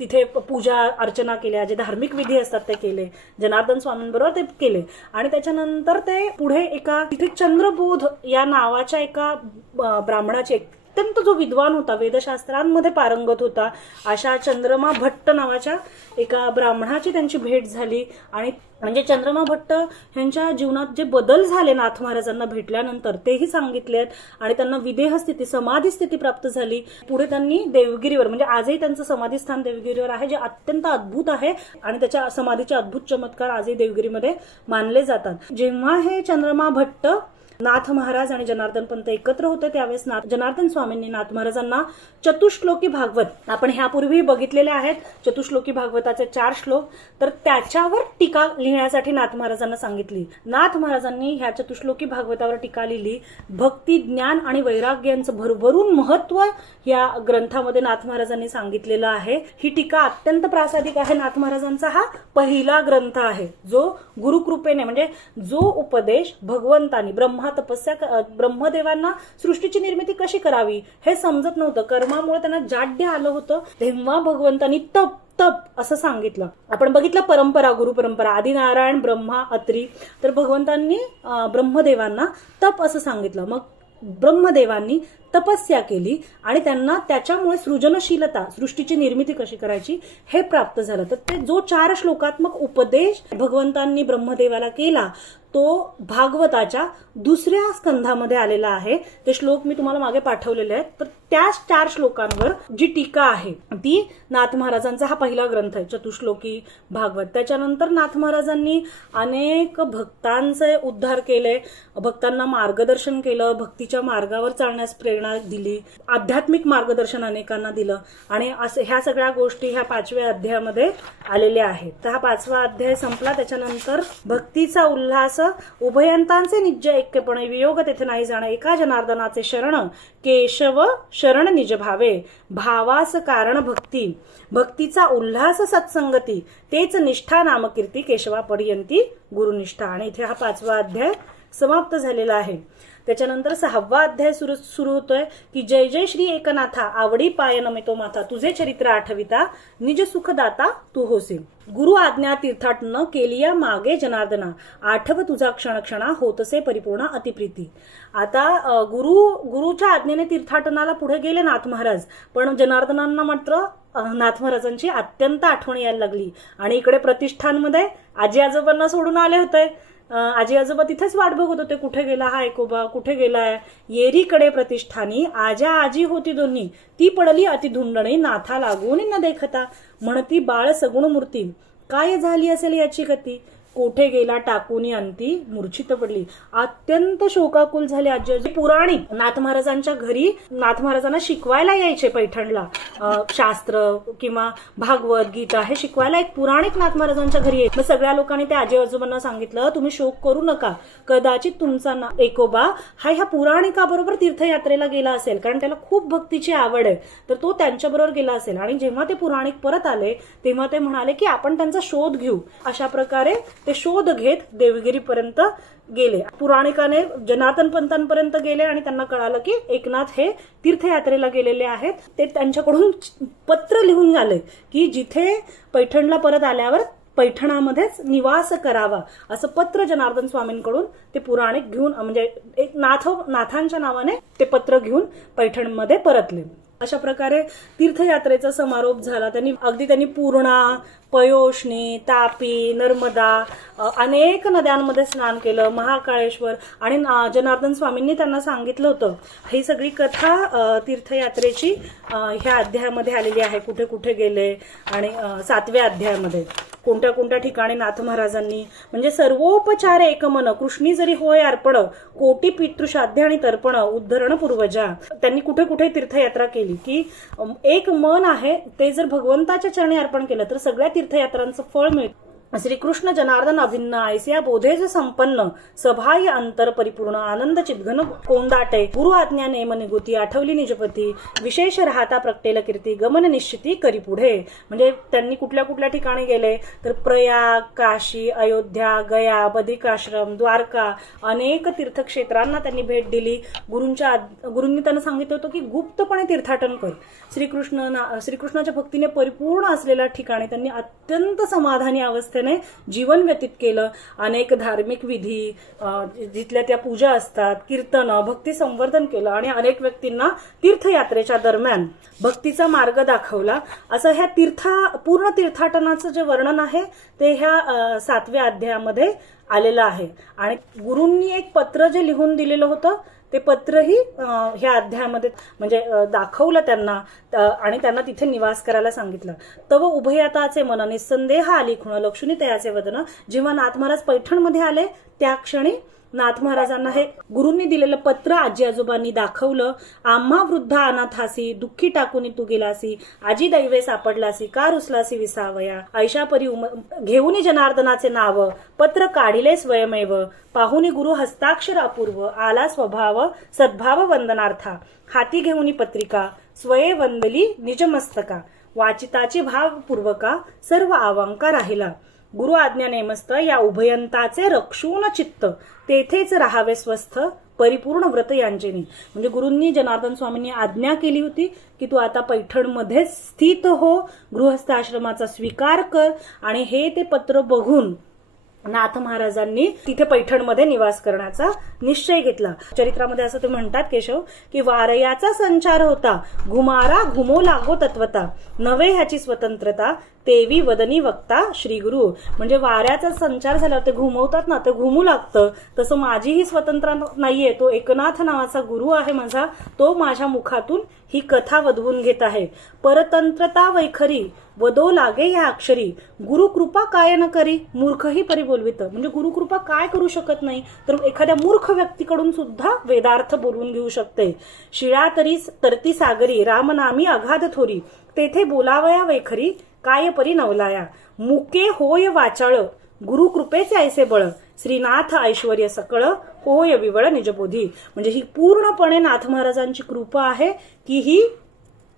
तिथे पूजा अर्चना केल्या, जे धार्मिक विधी असतात ते केले, जनार्दन स्वामींबरोबर ते केले. आणि त्याच्यानंतर ते पुढे तिथे चंद्रबोध या नावाच्या एका ब्राह्मणाची, अत्यंत जो विद्वान होता, वेदशास्त्रांमध्ये पारंगत होता, अशा चंद्रमा भट्ट नावाच्या एका ब्राह्मणाची त्यांची भेट झाली. आणि म्हणजे चंद्रमा भट्ट यांच्या जीवनात जे बदल झाले नाथ महाराजांना भेटल्यानंतर तेही सांगितलेत. आणि त्यांना विदेह स्थिती, समाधी स्थिती प्राप्त झाली. पुढे त्यांनी देवगिरीवर, म्हणजे आजही त्यांचं समाधीस्थान देवगिरीवर आहे, जे अत्यंत अद्भुत आहे. आणि त्याच्या समाधीचे अद्भुत चमत्कार आजही देवगिरीमध्ये मानले जातात. जेव्हा हे चंद्रमा भट्ट नाथ महाराज आणि जनार्दन पंत एकत्र होते त्यावेळेस जनार्दन स्वामींनी नाथ महाराजांना चतुश्लोकी भागवत, आपण ह्यापूर्वी बघितलेले आहेत चतुश्लोकी भागवताचे 4 श्लोक, तर त्याच्यावर टीका लिहिण्यासाठी नाथ महाराजांना सांगितली. नाथ महाराजांनी ह्या चतुश्लोकी भागवतावर टीका लिहिली. भक्ती, ज्ञान आणि वैराग्यांचं भरभरून महत्व या ग्रंथामध्ये नाथ महाराजांनी सांगितलेलं आहे. ही टीका अत्यंत प्रासादिक आहे. नाथ महाराजांचा हा पहिला ग्रंथ आहे जो गुरुकृपेने, म्हणजे जो उपदेश भगवंतांनी ब्रह्मदेवांना सृष्टीची निर्मिती कशी करावी हे समजत नव्हतं, कर्मामुळे त्यांना जाड्य आलं होतं, तेव्हा भगवंतांनी तप असं सांगितलं. आपण बघितलं परंपरा, गुरु परंपरा, आदिनारायण, ब्रह्मा, अत्री, तर भगवंतांनी ब्रह्मदेवांना तप असं सांगितलं. मग ब्रह्मदेवांनी तपस्या केली आणि त्यांना त्याच्यामुळे सृजनशीलता, सृष्टीची निर्मिती कशी करायची हे प्राप्त झालं. तर ते जो 4 श्लोकात्मक उपदेश भगवंतांनी ब्रह्मदेवाला केला तो भागवताच्या 2ऱ्या स्कंधामध्ये आलेला आहे. ते श्लोक मी तुम्हाला मागे पाठवलेले आहेत. तर त्याच 4 श्लोकांवर जी टीका आहे ती नाथ महाराजांचा हा पहिला ग्रंथ आहे, चतुश्लोकी भागवत. त्याच्यानंतर नाथ महाराजांनी अनेक भक्तांचे उद्धार केले, भक्तांना मार्गदर्शन केलं, भक्तीच्या मार्गावर चालण्यास प्रेरणा दिली, आध्यात्मिक मार्गदर्शन अनेकांना दिलं. आणि ह्या सगळ्या गोष्टी ह्या 5व्या अध्यायामध्ये आलेल्या आहेत. तर हा 5वा अध्याय संपला. त्याच्यानंतर भक्तीचा उल्हास, उभयंतांचे निज ऐक्यपणे, वियोग तेथे नाही जाणं, एका जनार्दनाचे शरण, केशव शरण निज भावे, भावास कारण भक्ती, भक्तीचा उल्हास सत्संगती, तेच निष्ठा नामकीर्ती, केशवापर्यंती गुरुनिष्ठा. आणि इथे हा 5वा अध्याय समाप्त झालेला आहे. त्याच्यानंतर 6वा अध्याय सुरू होतोय की जय जय श्री एकनाथा, आवडी पाय नमितो माथा, तुझे चरित्र आठविता, निज सुखदाता तू होसी, गुरु आज्ञा तीर्थाटन केलिया मागे जनार्दना, आठव तुझा क्षणक्षणा, होतसे परिपूर्ण अतिप्रीती. आता गुरुच्या आज्ञेने तीर्थाटनाला पुढे गेले नाथ महाराज, पण जनार्दनांना मात्र नाथ महाराजांची अत्यंत आठवण यायला लागली. आणि इकडे प्रतिष्ठानमध्ये आजी आजोबांना सोडून आले होते. आजी आजोबा तिथेच वाट बघत होते, कुठे गेला हा एकोबा, कुठे गेलाय. येरीकडे प्रतिष्ठानी आजा आजी होती दोन्ही, ती पडली अतिधुंडणी, नाथा लागून न देखता, म्हणती बाळ सगुण मूर्ती, काय झाली असेल याची गती, कोठे गेला टाकूनी अंती, मूर्छित पडली. अत्यंत शोकाकुल झाले आजी आजी. पुराणिक नाथ महाराजांच्या घरी नाथ महाराजांना शिकवायला यायचे पैठणला, शास्त्र किंवा भागवत गीता हे शिकवायला एक पुराणिक नाथ महाराजांच्या घरी यायचे. मग सगळ्या लोकांनी त्या आजी आजोबांना सांगितलं, तुम्ही शोक करू नका, कदाचित तुमचा एकोबा हा ह्या पुराणिकाबरोबर तीर्थयात्रेला गेला असेल, कारण त्याला खूप भक्तीची आवड आहे, तर तो त्यांच्याबरोबर गेला असेल. आणि जेव्हा ते पुराणिक परत आले तेव्हा ते म्हणाले की आपण त्यांचा शोध घेऊ. अशा प्रकारे ते शोध घेत देवगिरीपर्यंत गेले. पुराणिकाने जनार्दन पंतांपर्यंत गेले आणि त्यांना कळालं की एकनाथ हे तीर्थयात्रेला गेलेले आहेत. ते त्यांच्याकडून पत्र लिहून आले की जिथे पैठणला परत आल्यावर पैठणामध्येच निवास करावा, असं पत्र जनार्दन स्वामींकडून ते पुराणिक घेऊन, म्हणजे एक नाथांच्या नावाने ते पत्र घेऊन पैठणमध्ये परतले. अशा प्रकारे तीर्थयात्रेचा समारोप झाला. त्यांनी पूर्णा, पयोष्णी, तापी, नर्मदा अनेक नद्यांमध्ये स्नान केलं, महाकाळेश्वर. आणि जनार्दन स्वामींनी त्यांना सांगितलं होतं. ही सगळी कथा तीर्थयात्रेची ह्या अध्यायामध्ये आलेली आहे, कुठे कुठे गेले. आणि 7व्या अध्यायामध्ये कोणत्या कोणत्या ठिकाणी नाथ महाराजांनी, म्हणजे सर्वोपचार एकमन, कृष्णी जरी होय अर्पण, कोटी पितृश्राद्ध आणि तर्पण, उद्धरण पूर्वजा. त्यांनी कुठे कुठे तीर्थयात्रा केली की एक मन आहे ते जर भगवंताच्या चरणी अर्पण केलं तर सगळ्या तीर्थयात्रांचं फळ मिळतं. श्रीकृष्ण जनार्दन अभिन्न ऐसिया बोधेज संपन्न, सभाय अंतर परिपूर्ण, आनंद चिद्घन कोंदाटे, गुरु आज्ञा नेम निगुती, आठवली निजपती, विशेष राहता प्रगटेल कीर्ती, गमन निश्चिती करी पुढे. म्हणजे त्यांनी कुठल्या कुठल्या ठिकाणी गेले तर प्रयाग, काशी, अयोध्या, गया, बदिकाश्रम, द्वारका अनेक तीर्थक्षेत्रांना त्यांनी भेट दिली. गुरूंनी त्यांना सांगितलं होतं की गुप्तपणे तीर्थाटन कर. श्रीकृष्णाच्या भक्तीने परिपूर्ण असलेल्या ठिकाणी त्यांनी अत्यंत समाधानी अवस्थेत जीवन व्यतीत केलं. अनेक धार्मिक विधी, जिथल्या त्या पूजा असतात, कीर्तन, भक्ती संवर्धन केलं आणि अनेक व्यक्तींना तीर्थयात्रेच्या दरम्यान भक्तीचा मार्ग दाखवला. असं ह्या पूर्ण तीर्थाटनाचं जे वर्णन आहे ते ह्या 7व्या अध्यायामध्ये आलेलं आहे. आणि गुरूंनी एक पत्र जे लिहून दिलेलं होतं ते पत्रही ह्या अध्यायामध्ये म्हणजे दाखवलं त्यांना आणि त्यांना तिथे निवास करायला सांगितलं. तव उभयताचे मन निसंदेह आली खुण, लक्ष्मी तयाचे वदन. जेव्हा नाथ महाराज पैठणमध्ये आले त्या क्षणी नाथ महाराजांना हे गुरूंनी दिलेलं पत्र आजी आजोबांनी दाखवलं. आम्हा वृद्ध अनाथासी दुःखी टाकून तू गेलासी, आजी दैवे सापडलासी, का रुसलासी विसावया, ऐशापरी घेऊन जनार्दनाचे नाव, पत्र काढिले स्वयमेव, पाहुनी गुरु हस्ताक्षर अपूर्व, आला स्वभाव सद्भाव वंदनार्था, हाती घेऊन पत्रिका, स्वये वंदली निजमस्तका, वाचिताची भावपूर्वका, सर्व आवांका राहिला, गुरु आज्ञा नेमस्त, या उभयंताचे रक्षून चित्त, तेथेच राहावे स्वस्थ, परिपूर्ण व्रत यांचेनी. म्हणजे गुरूंनी जनार्दन स्वामींनी आज्ञा केली होती की तू आता पैठणमध्ये स्थित हो, गृहस्थ आश्रमाचा स्वीकार कर. आणि हे ते पत्र बघून नाथ महाराजांनी तिथे पैठणमध्ये निवास करण्याचा निश्चय घेतला. चरित्रामध्ये असं ते म्हणतात केशव की वारयाचा संचार होता, घुमारा घुमो लागो तत्वता, नवे ह्याची स्वतंत्रता, तेवी वदनी वक्ता श्री गुरु. म्हणजे वाऱ्याचा संचार झाला, ते घुमवतात ना, ते घुमू लागतं. तसं माझी ही स्वतंत्रता नाहीये, तो एकनाथ नावाचा गुरु आहे माझा, तो माझ्या मुखातून ही कथा वधवून घेत आहे. परतंत्रता वैखरी वदो लागे या अक्षरी, गुरुकृपा काय न करी, मूर्खही परी बोलवित. म्हणजे गुरुकृपा काय करू शकत नाही, तर एखाद्या मूर्ख व्यक्तीकडून सुद्धा वेदार्थ बोलवून घेऊ शकते. शिळा तरी तरती सागरी, रामनामी अगाध थोरी, तेथे बोलावया वैखरी, काय परी नवलाया, मुके होय वाचाळ, गुरुकृपेचे ऐसे बळ, श्रीनाथ ऐश्वर्य सकळ, होय विवळ निजबोधी. म्हणजे ही पूर्णपणे नाथ महाराजांची कृपा आहे की ही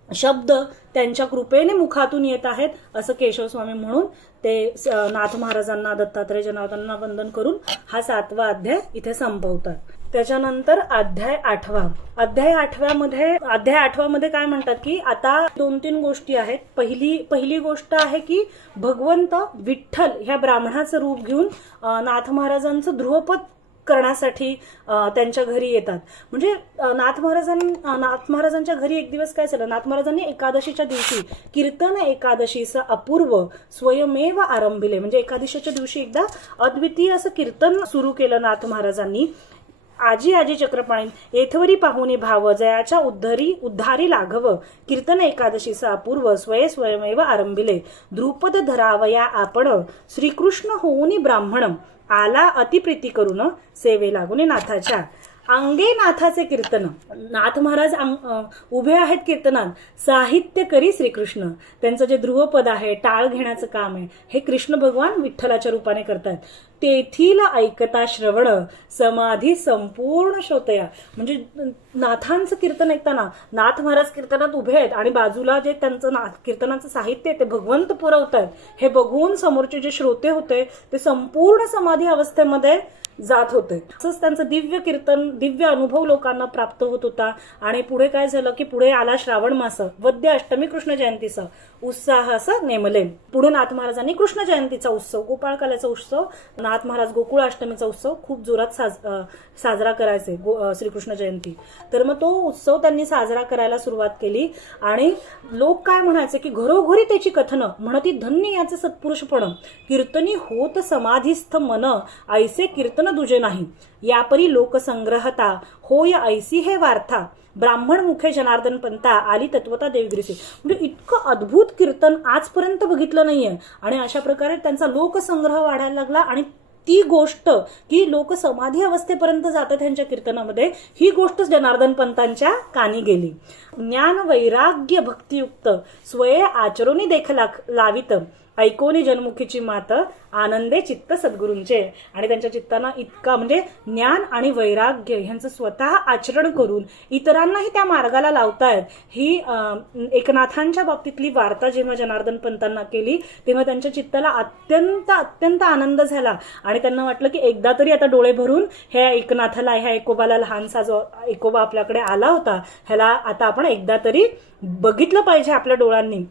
शब्द त्यांच्या कृपेने मुखातून येत आहेत, असं केशव स्वामी म्हणून ते नाथ महाराजांना दत्तात्रय जनार्दनांना वंदन करून हा 7वा अध्याय इथे संपवतात. त्याच्यानंतर अध्याय 8वा. अध्याय 8मध्ये काय म्हणतात की आता 2-3 गोष्टी आहेत. पहिली गोष्ट आहे की भगवंत विठ्ठल ह्या ब्राह्मणाचं रूप घेऊन नाथ महाराजांचं ध्रुवपद करण्यासाठी त्यांच्या घरी येतात. म्हणजे नाथ महाराजांच्या घरी एक दिवस काय झालं, नाथ महाराजांनी एकादशीच्या दिवशी कीर्तन एकादशीचं अपूर्व स्वयमेव आरंभिले. म्हणजे एकादशीच्या दिवशी एकदा अद्वितीय असं कीर्तन सुरू केलं नाथ महाराजांनी. आजी आजी चक्रपाणी येथवरी पाहुणे भाव, जयाच्या उद्धारी लाघव, कीर्तन एकादशीचा अपूर्व स्वयमेव आरंभिले, द्रुपद धरावया आपण, श्रीकृष्ण होऊनी ब्राह्मण, आला अतिप्रीती करून, सेवे लागून नाथाच्या. अंगे नाथाचे कीर्तन. नाथ महाराज उभे आहेत कीर्तनात, साहित्य करी श्रीकृष्ण. त्यांचं जे ध्रुवपद आहे, टाळ घेण्याचं काम आहे, हे कृष्ण भगवान विठ्ठलाच्या रूपाने करतात. तेथील ऐकता श्रवण, समाधी संपूर्ण श्रोतया. म्हणजे नाथांचं कीर्तन ऐकताना नाथ महाराज कीर्तनात उभे आहेत आणि बाजूला जे त्यांचं कीर्तनाचं साहित्य आहे ते भगवंत पुरवतात. हे बघून समोरचे जे श्रोते होते ते संपूर्ण समाधी अवस्थेमध्ये जात होते. असंच त्यांचं दिव्य कीर्तन, दिव्य अनुभव लोकांना प्राप्त होत होता. आणि पुढे काय झालं की पुढे आला श्रावण मास, वद्य अष्टमी कृष्ण जयंतीचा उत्साह असं नेमले. पुढे नाथ महाराजांनी कृष्ण जयंतीचा उत्सव, गोपाळकाल्याचा उत्सव, नाथ महाराज गोकुळ अष्टमीचा उत्सव खूप जोरात साजरा करायचे, श्रीकृष्ण जयंती. तर मग तो उत्सव त्यांनी साजरा करायला सुरुवात केली. आणि लोक काय म्हणायचे की घरोघरी त्याची कथनं म्हणती, धन्य याचे सत्पुरुषपण, कीर्तनी होत समाधीस्थ मन, ऐसे कीर्तन दुजे नाही, यापरी लोकसंग्रहता, होय ऐसी हे वार्था, ब्राह्मण मुखे जनार्दन पंथा, आली तत्वता देवगिरीसी. म्हणजे इतकं अद्भुत कीर्तन आजपर्यंत बघितलं नाहीये. आणि अशा प्रकारे त्यांचा लोकसंग्रह वाढायला लागला. आणि ती गोष्ट की लोक समाधी अवस्थेपर्यंत जातात त्यांच्या कीर्तनामध्ये, ही गोष्ट जनार्दन पंतांच्या कानी गेली. ज्ञान वैराग्य भक्तियुक्त, स्वये आचरोनी देख लावित, ऐकोनी जनमुखीची मात, आनंदे चित्त सद्गुरूंचे. आणि त्यांच्या चित्तांना इतका म्हणजे ज्ञान आणि वैराग्य ह्यांचं स्वतः आचरण करून इतरांनाही त्या मार्गाला लावतायत. ही एकनाथांच्या बाबतीतली वार्ता जेव्हा जनार्दन पंतांना केली तेव्हा त्यांच्या चित्ताला अत्यंत आनंद झाला. आणि त्यांना वाटलं की एकदा तरी आता डोळे भरून ह्या एकनाथाला, ह्या एकोबाला, लहानसा जो एकोबा आपल्याकडे आला होता, ह्याला आता आपण एकदा तरी बघितलं पाहिजे आपल्या डोळ्यांनी.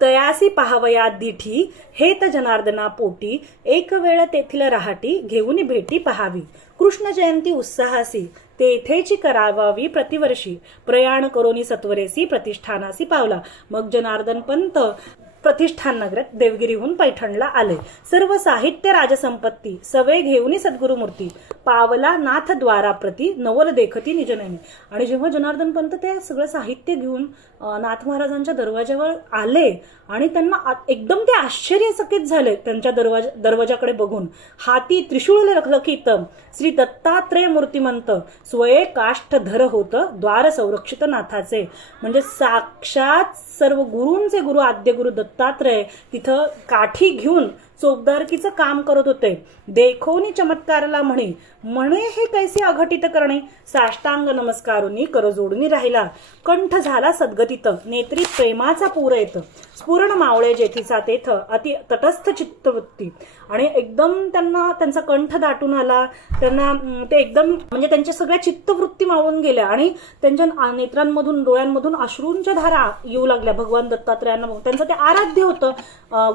तयासी पाहावया दिठी, हेत जनार्दना पोटी, एक वेळ तेथील रहाटी, घेऊन भेटी पहावी. कृष्ण जयंती उत्साहासी, तेथेची करावावी प्रतिवर्षी, प्रयाण करोनी सत्वरेसी, प्रतिष्ठानासी पावला. मग जनार्दन पंत प्रतिष्ठान नगरात देवगिरीहून पैठणला आले. सर्व साहित्य राजसंपत्ती सवे घेऊन सद्गुरु मूर्ती पावला नाथ द्वारा प्रती नवल देखती निजनयनी. आणि जेव्हा जनार्दन पंत ते सगळं साहित्य घेऊन नाथ महाराजांच्या दरवाजावर आले आणि त्यांना एकदम ते आश्चर्यचकित झाले त्यांच्या दरवाजाकडे बघून. हाती त्रिशूळ लखलखित श्री दत्तात्रय मूर्तिमंत स्वये काष्ठ धर होत द्वार संरक्षित नाथाचे. म्हणजे साक्षात सर्व गुरूंचे गुरु आद्य गुरु दत्तात्रय तिथं काठी घेऊन चोपदारकीचं काम करत होते. देखोनी चमत्कारला म्हणे हे कैसे अघटित करणे. साष्टांग नमस्कारुनी कर जोडून राहिला. कंठ झाला सद्गतीत नेत्री प्रेमाचा पूर येत. स्फुरण मावळे जेथीचा तेथ अति तटस्थ चित्तवृत्ती. आणि एकदम त्यांना त्यांचा कंठ दाटून आला. त्यांना ते एकदम म्हणजे त्यांच्या सगळ्या चित्तवृत्ती मावळून गेल्या आणि त्यांच्या नेत्रांमधून डोळ्यांमधून अश्रूंच्या धारा येऊ लागल्या भगवान दत्तात्रयांना. त्यांचं ते आराध्य होतं,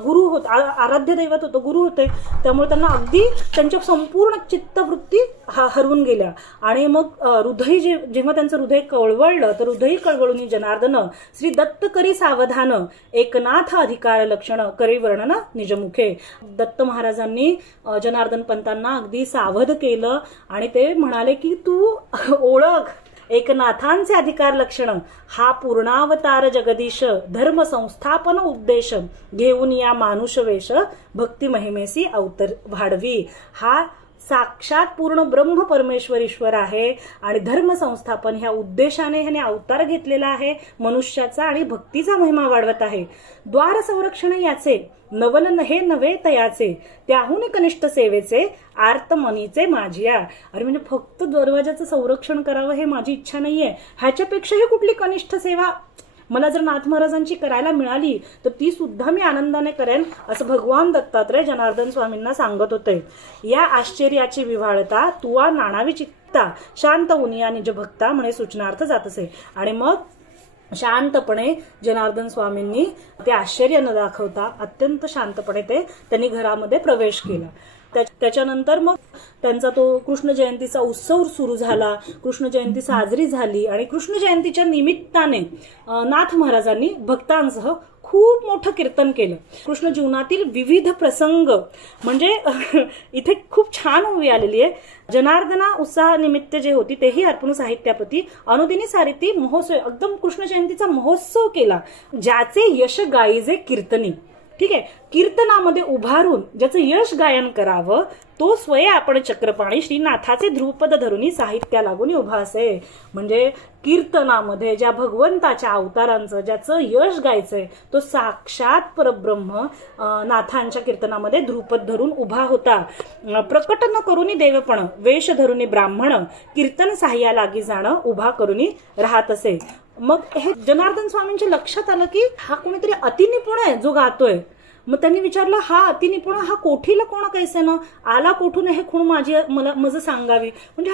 गुरु होत, आराध्य दैवत होतं, गुरु होते. त्यामुळे त्यांना अगदी त्यांच्या संपूर्ण चित्तवृत्ती हरवून गेल्या. आणि मग हृदय जेव्हा त्यांचं हृदय कळवळलं तर हृदय कळवळून जनार्दन श्री दत्त करी सावधान एकनाथ अधिकार लक्षण करी वर्णन निजमुखे. दत्त महाराजांनी जनार्दन पंतांना अगदी सावध केलं आणि ते म्हणाले की तू ओळख एकनाथांचे अधिकार लक्षण हा पूर्णावतार जगदीश धर्म संस्थापन उद्देश घेऊन या मानुष वेश भक्ती महिमेसी अवतर वाढवी. हा साक्षात पूर्ण ब्रह्म परमेश्वर ईश्वर आहे आणि धर्म संस्थापन ह्या उद्देशाने ह्याने अवतार घेतलेला आहे मनुष्याचा आणि भक्तीचा महिमा वाढवत आहे. द्वार संरक्षण याचे नवल हे नव्हे तयाचे त्याहून कनिष्ठ सेवेचे आर्त मनीचे माझिया. अरे म्हणजे फक्त दरवाजाचं संरक्षण करावं हे माझी इच्छा नाहीये, ह्याच्यापेक्षाही कुठली कनिष्ठ सेवा मला जर नाथ महाराजांची करायला मिळाली तर ती सुद्धा मी आनंदाने करेन असं भगवान दत्तात्रय जनार्दन स्वामींना सांगत होते. या आश्चर्याची विव्हाळता तुवा नाणावी चित्ता शांत उनिया निज भक्ता म्हणे सूचनार्थ जात असे. आणि मग शांतपणे जनार्दन स्वामींनी ते आश्चर्य न दाखवता अत्यंत शांतपणे त्यांनी घरामध्ये प्रवेश केला. त्याच्यानंतर मग त्यांचा तो कृष्ण जयंतीचा उत्सव सुरू झाला. कृष्ण जयंती साजरी झाली आणि कृष्ण जयंतीच्या निमित्ताने नाथ महाराजांनी भक्तांसह खूप मोठं कीर्तन केलं. कृष्ण जीवनातील विविध प्रसंग म्हणजे इथे खूप छान उभी आलेली आहे. जनार्दना उत्साह निमित्त जे होती तेही अर्पण साहित्याप्रती अनुदिनी सारिती महोत्सव एकदम कृष्ण जयंतीचा महोत्सव केला. ज्याचे यश गाईजे कीर्तनी. ठीक आहे, कीर्तनामध्ये उभारून ज्याचं यश गायन करावं तो स्वये आपण चक्रपाणी श्रीनाथाचे ध्रुपद धरुनी साहित्या लागून उभा असे. म्हणजे कीर्तनामध्ये ज्या भगवंताच्या अवतारांचं ज्याचं यश गायचंय तो साक्षात परब्रह्म नाथांच्या कीर्तनामध्ये ध्रुपद धरून उभा होता. प्रकट न करुनी देवपण वेश धरुनी ब्राह्मण कीर्तन साह्या लागी जाणं उभा करुनी राहत असे. मग हे जनार्दन स्वामींच्या लक्षात आलं की हा कोणीतरी अतिनिपुण आहे जो गातोय. मग त्यांनी विचारलं हा अतिनिपुण हा कोठीला कोण कैसेनं आला कुठून हे खूण माझं सांगावी. म्हणजे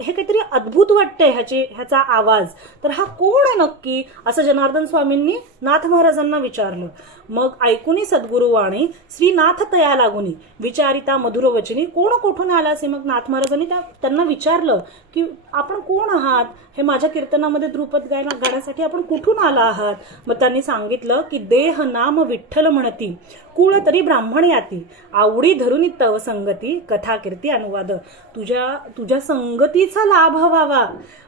हे काहीतरी अद्भुत वाटतंय ह्याचा आवाज. तर हा कोण आहे नक्की असं जनार्दन स्वामींनी नाथ महाराजांना विचारलं. मग ऐकुनी सद्गुरुवाणी श्रीनाथ तया लागुनी विचारिता मधुर वचनी कोण कुठून आला असे. मग नाथ महाराजांनी त्यांना विचारलं की आपण कोण आहात, हे माझ्या कीर्तनामध्ये ध्रुपद गाण्यासाठी आपण कुठून आला आहात. मग त्यांनी सांगितलं की देह नाम विठ्ठल म्हणती कुळ तरी ब्राह्मण याती आवडी धरुनी तव संगती कथा कीर्ती अनुवाद. तुझ्या संगतीचा लाभ व्हावा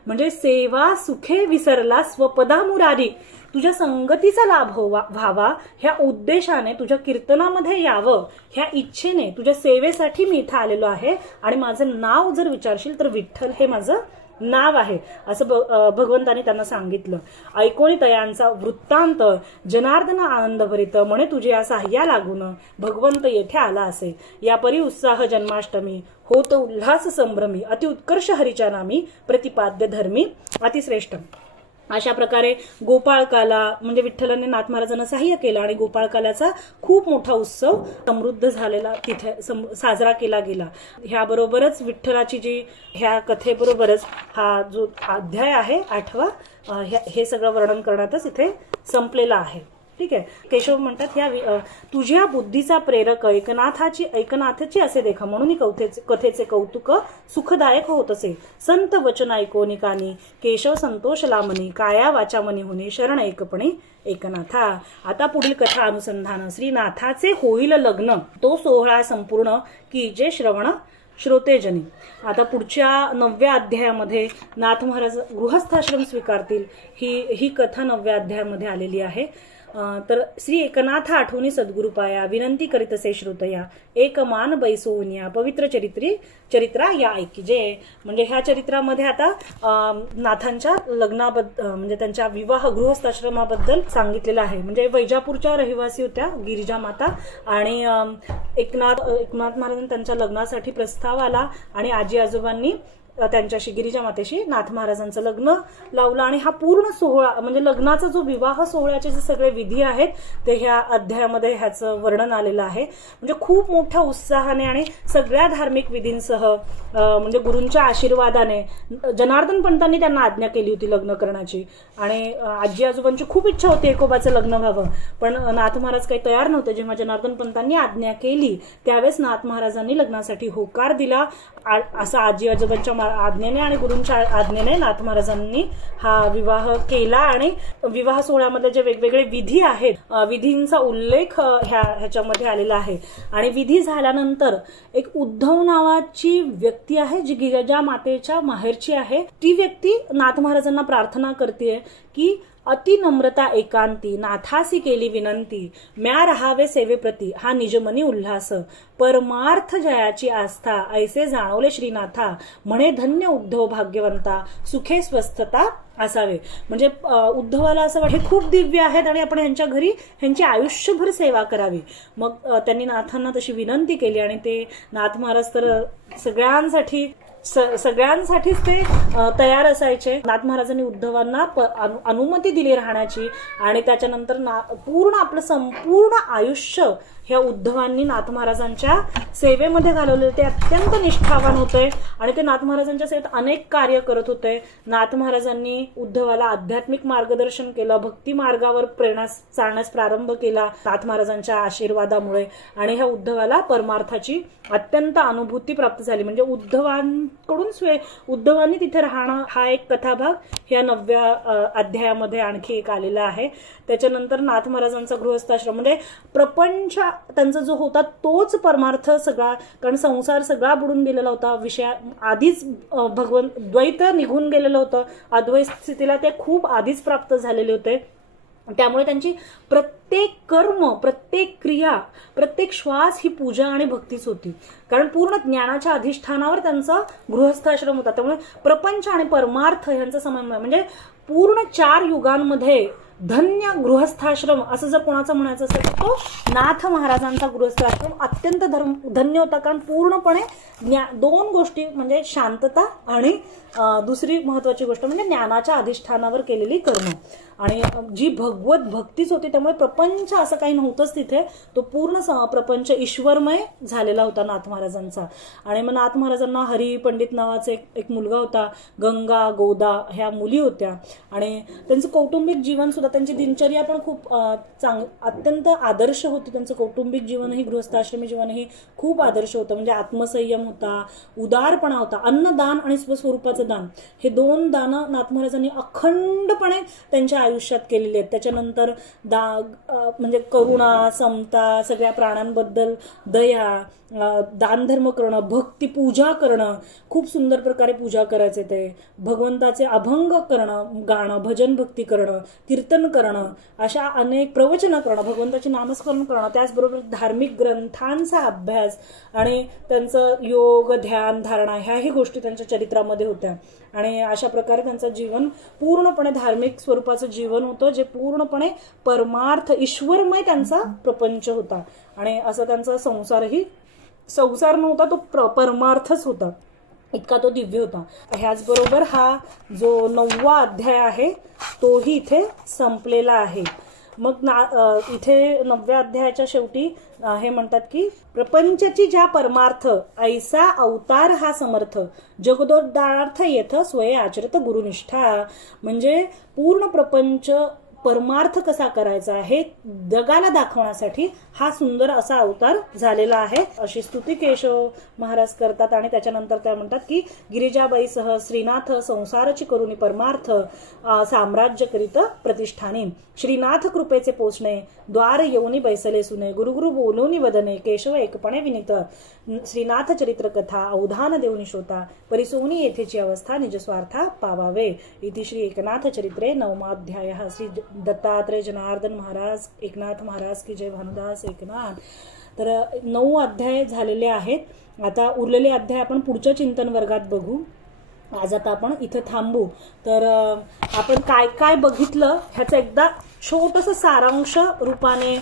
म्हणजे सेवा सुखे विसरला स्वपदा मुरारी. तुझ्या संगतीचा लाभ व्हावा ह्या उद्देशाने तुझ्या कीर्तनामध्ये यावं ह्या इच्छेने तुझ्या सेवेसाठी मी इथं आलेलो आहे. आणि माझं नाव जर विचारशील तर विठ्ठल हे माझं नाव आहे असं भगवंताने त्यांना सांगितलं. ऐकोनी तयांचा वृत्तांत जनार्दन आनंदभरित म्हणे तुझ्या साह्या लागून भगवंत येथे आला असे. यापरी उत्साह जन्माष्टमी होत उल्हास संभ्रमी अति उत्कर्ष हरीच्या नामी प्रतिपाद्य धर्मी अतिश्रेष्ठ. अशा प्रकारे गोपाळकाला म्हणजे विठ्ठलाने नाथ महाराजांना सहाय्य केलं आणि गोपाळकालाचा खूप मोठा उत्सव समृद्ध झालेला तिथे साजरा केला गेला. ह्याबरोबरच विठ्ठलाची जी ह्या कथेबरोबरच हा जो अध्याय आहे 8वा हे सगळं वर्णन करण्यातच इथे संपलेला आहे. ठीक आहे. केशव म्हणतात तुझ्या बुद्धीचा प्रेरक ऐकनाथाची असे देखा, म्हणून कथेचे कौतुक सुखदायक होत असे. संत वचन ऐकोनी कानी, केशव संतोष लामनी, काया वाचा मनी होणे, शरण ऐकपणे एकनाथा. आता पुढील कथा अनुसंधान. श्रीनाथाचे होईल लग्न, तो सोहळा संपूर्ण की जे श्रवण श्रोतेजनी. आता पुढच्या 9व्या अध्यायामध्ये नाथ महाराज गृहस्थाश्रम स्वीकारतील ही कथा 9व्या अध्यायामध्ये आलेली आहे. तर श्री एकनाथ आठवणी सद्गुरु पाया, विनंती करीतसे श्रोतया, एक मान बैसोनिया, पवित्र चरित्रा या ऐकी. जे म्हणजे ह्या चरित्रामध्ये आता नाथांच्या लग्नाबद्दल म्हणजे त्यांच्या विवाह गृहस्थाश्रमाबद्दल सांगितलेलं आहे. म्हणजे वैजापूरच्या रहिवासी होत्या गिरिजा माता आणि एकनाथ महाराजांनी त्यांच्या लग्नासाठी प्रस्ताव आला आणि आजी आजोबांनी त्यांच्याशी गिरिजा मातेशी नाथ महाराजांचं लग्न लावलं. आणि हा पूर्ण सोहळा म्हणजे लग्नाचा जो विवाह सोहळ्याचे जे सगळे विधी आहेत ते ह्या अध्यायामध्ये ह्याचं वर्णन आलेलं आहे. म्हणजे खूप मोठ्या उत्साहाने आणि सगळ्या धार्मिक विधींसह म्हणजे गुरूंच्या आशीर्वादाने जनार्दन पंतांनी त्यांना आज्ञा केली होती लग्न करण्याची. आणि आजी आजोबांची खूप इच्छा होती एकोबाचं लग्न व्हावं, पण नाथ महाराज काही तयार नव्हते. जेव्हा जनार्दन पंतांनी आज्ञा केली त्यावेळेस नाथ महाराजांनी लग्नासाठी होकार दिला. असा आजी आजोबांच्या आज्ञेने आणि गुरूंच्या आज्ञेने नाथ महाराजांनी हा विवाह केला. आणि विवाह सोहळ्यामध्ये जे वेगवेगळे विधी आहेत विधींचा उल्लेख ह्याच्यामध्ये आलेला आहे. आणि विधी झाल्यानंतर एक उद्धव नावाची व्यक्ती आहे जी गिरिजा मातेच्या माहेरची आहे. ती व्यक्ती नाथ महाराजांना प्रार्थना करते की अति नम्रता एकांती, नाथासी केली विनंती, म्या रहावे सेवेप्रती, हा निजमनी उल्हास, परमार्थ जयाची आस्था, ऐसे जाणवले श्रीनाथा, म्हणे धन्य उद्धव भाग्यवंता, सुखे स्वस्थता असावे. म्हणजे उद्धवाला असं वाटतं हे खूप दिव्य आहेत आणि आपण यांच्या घरी ह्यांची आयुष्यभर सेवा करावी. मग त्यांनी नाथांना तशी विनंती केली आणि ते नाथ महाराज तर सगळ्यांसाठीच ते तयार असायचे. नाथ महाराजांनी उद्धवांना अनुमती दिली राहण्याची आणि त्याच्यानंतर पूर्ण आपलं संपूर्ण आयुष्य ह्या उद्धवांनी नाथ महाराजांच्या सेवेमध्ये घालवले. ते अत्यंत निष्ठावान होते आणि ते नाथ महाराजांच्या सेवेत अनेक कार्य करत होते. नाथ महाराजांनी उद्धवाला आध्यात्मिक मार्गदर्शन केलं, भक्ती मार्गावर चालण्यास प्रारंभ केला नाथ महाराजांच्या आशीर्वादामुळे. आणि ह्या उद्धवाला परमार्थाची अत्यंत अनुभूती प्राप्त झाली. म्हणजे उद्धवांनी तिथे राहणं हा एक कथाभाग ह्या 9व्या अध्यायामध्ये आणखी एक आलेला आहे. त्याच्यानंतर नाथ महाराजांचा गृहस्थाश्रम म्हणजे प्रपंच त्यांचा जो होता तोच परमार्थ सगळा, कारण संसार सगळा बुडून गेलेला होता. विषय आधीच द्वैत निघून गेलेलं होतं. अद्वैत स्थितीला ते खूप आधीच प्राप्त झालेले होते. त्यामुळे त्यांची प्रत्येक कर्म, प्रत्येक क्रिया, प्रत्येक श्वास ही पूजा आणि भक्तीच होती. कारण पूर्ण ज्ञानाच्या अधिष्ठानावर त्यांचा गृहस्थाश्रम होता. त्यामुळे प्रपंच आणि परमार्थ यांचा समन्वय म्हणजे पूर्ण 4 युगांमध्ये धन्य गृहस्थाश्रम असं जर कोणाचं म्हणायचं असेल तर तो नाथ महाराजांचा गृहस्थाश्रम अत्यंत धन्य होता. कारण पूर्णपणे 2 गोष्टी म्हणजे शांतता आणि दुसरी महत्वाची गोष्ट म्हणजे ज्ञानाच्या अधिष्ठानावर केलेली कर्म आणि जी भगवत भक्तीच होती. त्यामुळे प्रपंच असं काही नव्हतंच तिथे. तो पूर्ण प्रपंच ईश्वरमय झालेला होता नाथ महाराजांचा. आणि मग नाथ महाराजांना हरी पंडित नावाचा एक मुलगा होता, गंगा गोदा ह्या मुली होत्या. आणि त्यांचं कौटुंबिक जीवन सुद्धा, त्यांची दिनचर्या पण खूप अत्यंत आदर्श होती. त्यांचं कौटुंबिक जीवनही गृहस्थाश्रमी जीवनही खूप आदर्श होतं. म्हणजे आत्मसंयम होता, उदारपणा होता, अन्नदान आणि स्वस्वरूपाचं दान, हे 2 दानं नाथ महाराजांनी अखंडपणे त्यांच्या आयुष्यात केलेली आहेत. त्याच्यानंतर म्हणजे करुणा, समता, सगळ्या प्राण्यांबद्दल दया, दानधर्म करणं, भक्ती पूजा करणं, खूप सुंदर प्रकारे पूजा करायचे. ते भगवंताचे अभंग करणं, गाणं, भजन भक्ती करणं, कीर्तन करणं, अशा अनेक प्रवचन करणं, भगवंताचे नामस्मरण करणं, त्याचबरोबर धार्मिक ग्रंथांचा अभ्यास आणि त्यांचं योग, ध्यान, धारणा ह्याही गोष्टी त्यांच्या चरित्रामध्ये होत्या. आणि अशा प्रकारे त्यांचं जीवन पूर्णपणे धार्मिक स्वरूपाचं जीवन होतं, जे पूर्णपणे परमार्थ ईश्वरमय त्यांचा प्रपंच होता. आणि असं त्यांचा संसार नव्हता, तो परमार्थच होता, इतका तो दिव्य होता. ह्याचबरोबर हा जो 9वा अध्याय आहे तोही इथे संपलेला आहे. मग इथे 9व्या अध्यायाच्या शेवटी हे म्हणतात की प्रपंचची ज्या परमार्थ ऐसा अवतार हा समर्थ, जगदोद्धारार्थ येथ स्वये आचरित गुरुनिष्ठा. म्हणजे पूर्ण प्रपंच परमार्थ कसा करायचा हे जगाला दाखवण्यासाठी हा सुंदर असा अवतार झालेला आहे अशी स्तुती केशव महाराज करतात. आणि त्याच्यानंतर त्या म्हणतात की गिरिजाबाईसह श्रीनाथ संसारची करुणी परमार्थ साम्राज्य करीत प्रतिष्ठानी श्रीनाथ कृपेचे पोचणे द्वार येऊनी बैसले सुने गुरुगुरु बोलूनी वदने केशव एकपणे विनित श्रीनाथ चरित्र कथा अवधान देऊनी शोता परिसोनी येथेची अवस्था निज स्वार्था पावावे. इति श्री एकनाथ चरित्रे 9वाध्यायः. श्री दत्तात्रेय जनार्दन महाराज एकनाथ महाराज की जय. भानुदास एकनाथ. तर 9 अध्याय झालेले आहेत. आता उरलेले अध्याय आपण पुढच्या चिंतन वर्गात बघू. आज आता आपण इथं थांबू. तर आपण काय काय बघितलं ह्याचं एकदा छोटंसं सारांश रूपाने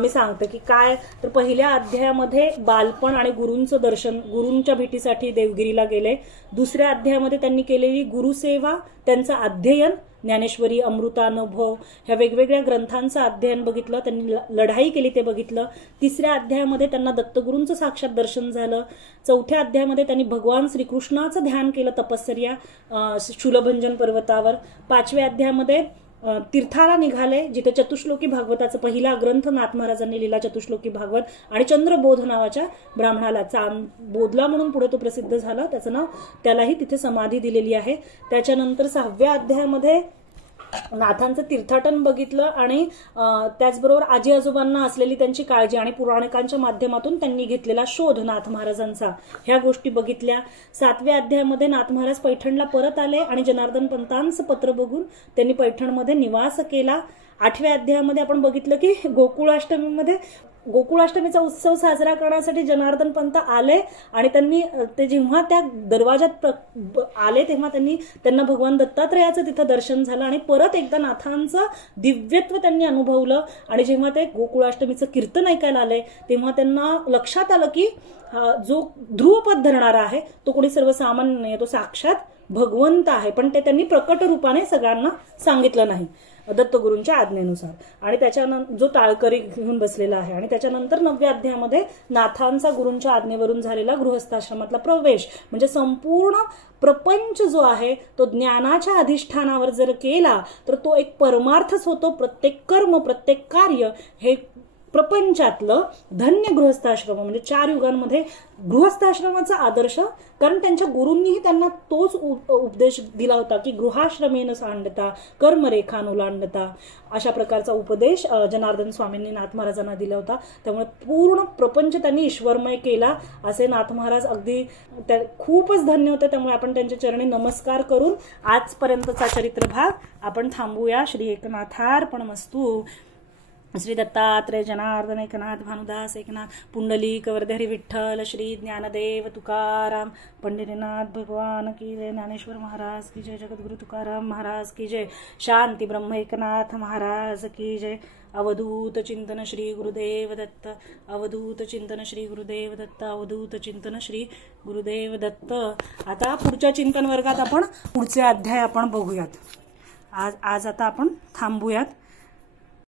मी सांगते की काय. तर पहिल्या अध्यायामध्ये बालपण आणि गुरूंचं दर्शन, गुरूंच्या भेटीसाठी देवगिरीला गेले. दुसऱ्या अध्यायामध्ये त्यांनी केलेली गुरुसेवा, त्यांचं अध्ययन, ज्ञानेश्वरी, अमृतानुभव ह्या वेगवेगळ्या ग्रंथांचं अध्ययन बघितलं. त्यांनी लढाई केली ते बघितलं. तिसऱ्या अध्यायामध्ये त्यांना दत्तगुरूंचं साक्षात दर्शन झालं. चौथ्या अध्यायामध्ये त्यांनी भगवान श्रीकृष्णाचं ध्यान केलं तपश्चर्या शूलभंजन पर्वतावर. 5व्या अध्यायामध्ये तीर्थाला निघाले जिथे चतुश्लोकी भागवताचा पहिला ग्रंथ नाथ महाराजांनी लिहिला चतुश्लोकी भागवत आणि चंद्रबोध नावाच्या ब्राह्मणाला बोधला म्हणून पुढे तो प्रसिद्ध झाला. त्याचं नाव त्यालाही तिथे समाधी दिलेली आहे. त्याच्यानंतर 6व्या अध्यायामध्ये नाथांचं तीर्थाटन बघितलं आणि त्याचबरोबर आजी आजोबांना असलेली त्यांची काळजी आणि पुराणिकांच्या माध्यमातून त्यांनी घेतलेला शोध नाथ महाराजांचा ह्या गोष्टी बघितल्या. 7व्या अध्यायामध्ये नाथ महाराज पैठणला परत आले आणि जनार्दन पंतांचं पत्र बघून त्यांनी पैठणमध्ये निवास केला. 8व्या अध्यायामध्ये आपण बघितलं की गोकुळाष्टमीचा उत्सव साजरा करण्यासाठी जनार्दन पंत आले आणि त्यांनी ते जेव्हा त्या दरवाजात आले तेव्हा त्यांना भगवान दत्तात्रेयाचं तिथं दर्शन झालं आणि परत एकदा नाथांचं दिव्यत्व त्यांनी अनुभवलं. आणि जेव्हा ते गोकुळाष्टमीचं कीर्तन ऐकायला आले तेव्हा त्यांना लक्षात आलं की जो ध्रुवपद धरणारा आहे तो कोणी सर्वसामान्य नाही, तो साक्षात भगवंत आहे. पण ते त्यांनी प्रकट रूपाने सगळ्यांना सांगितलं नाही दत्तगुरूंच्या आज्ञेनुसार. आणि त्याच्यानंतर जो टाळकरी घेऊन बसलेला आहे. आणि त्याच्यानंतर 9व्या अध्यायामध्ये नाथांचा गुरूंच्या आज्ञेवरून झालेला गृहस्थाश्रमातला प्रवेश म्हणजे संपूर्ण प्रपंच जो आहे तो ज्ञानाच्या अधिष्ठानावर जर केला तर तो एक परमार्थच होतो. प्रत्येक कर्म प्रत्येक कार्य हे प्रपंचातलं धन्य गृहस्थाश्रम म्हणजे 4 युगांमध्ये गृहस्थाश्रमाचा आदर्श. कारण त्यांच्या गुरूंनीही त्यांना तोच उपदेश दिला होता की गृहाश्रमेन सांडता कर्मरेखानुलांडता अशा प्रकारचा उपदेश जनार्दन स्वामींनी नाथ महाराजांना दिला होता. त्यामुळे पूर्ण प्रपंच त्यांनी ईश्वरमय केला असे नाथ महाराज अगदी खूपच धन्य होते. त्यामुळे आपण त्यांच्या चरणी नमस्कार करून आजपर्यंतचा चरित्र भाग आपण थांबूया. श्री एकनाथार्पणमस्तु. श्री दत्तात्रेय जनार्दन एकनाथ भानुदास एकनाथ पुंडलिक वरदहरी विठ्ठल श्री ज्ञानदेव तुकाराम पंढरीनाथ भगवान की जय. ज्ञानेश्वर महाराज की जय. जगद्गुरु तुकाराम महाराज की जय. शांती ब्रह्म एकनाथ महाराज की जय. अवधूत चिंतन श्री गुरुदेव दत्त. अवधूत चिंतन श्री गुरुदेव दत्त. अवधूत चिंतन श्री गुरुदेव दत्त. आता पुढच्या चिंतन वर्गात आपण पुढचे अध्याय आपण बघूयात. आज आता आपण थांबूयात.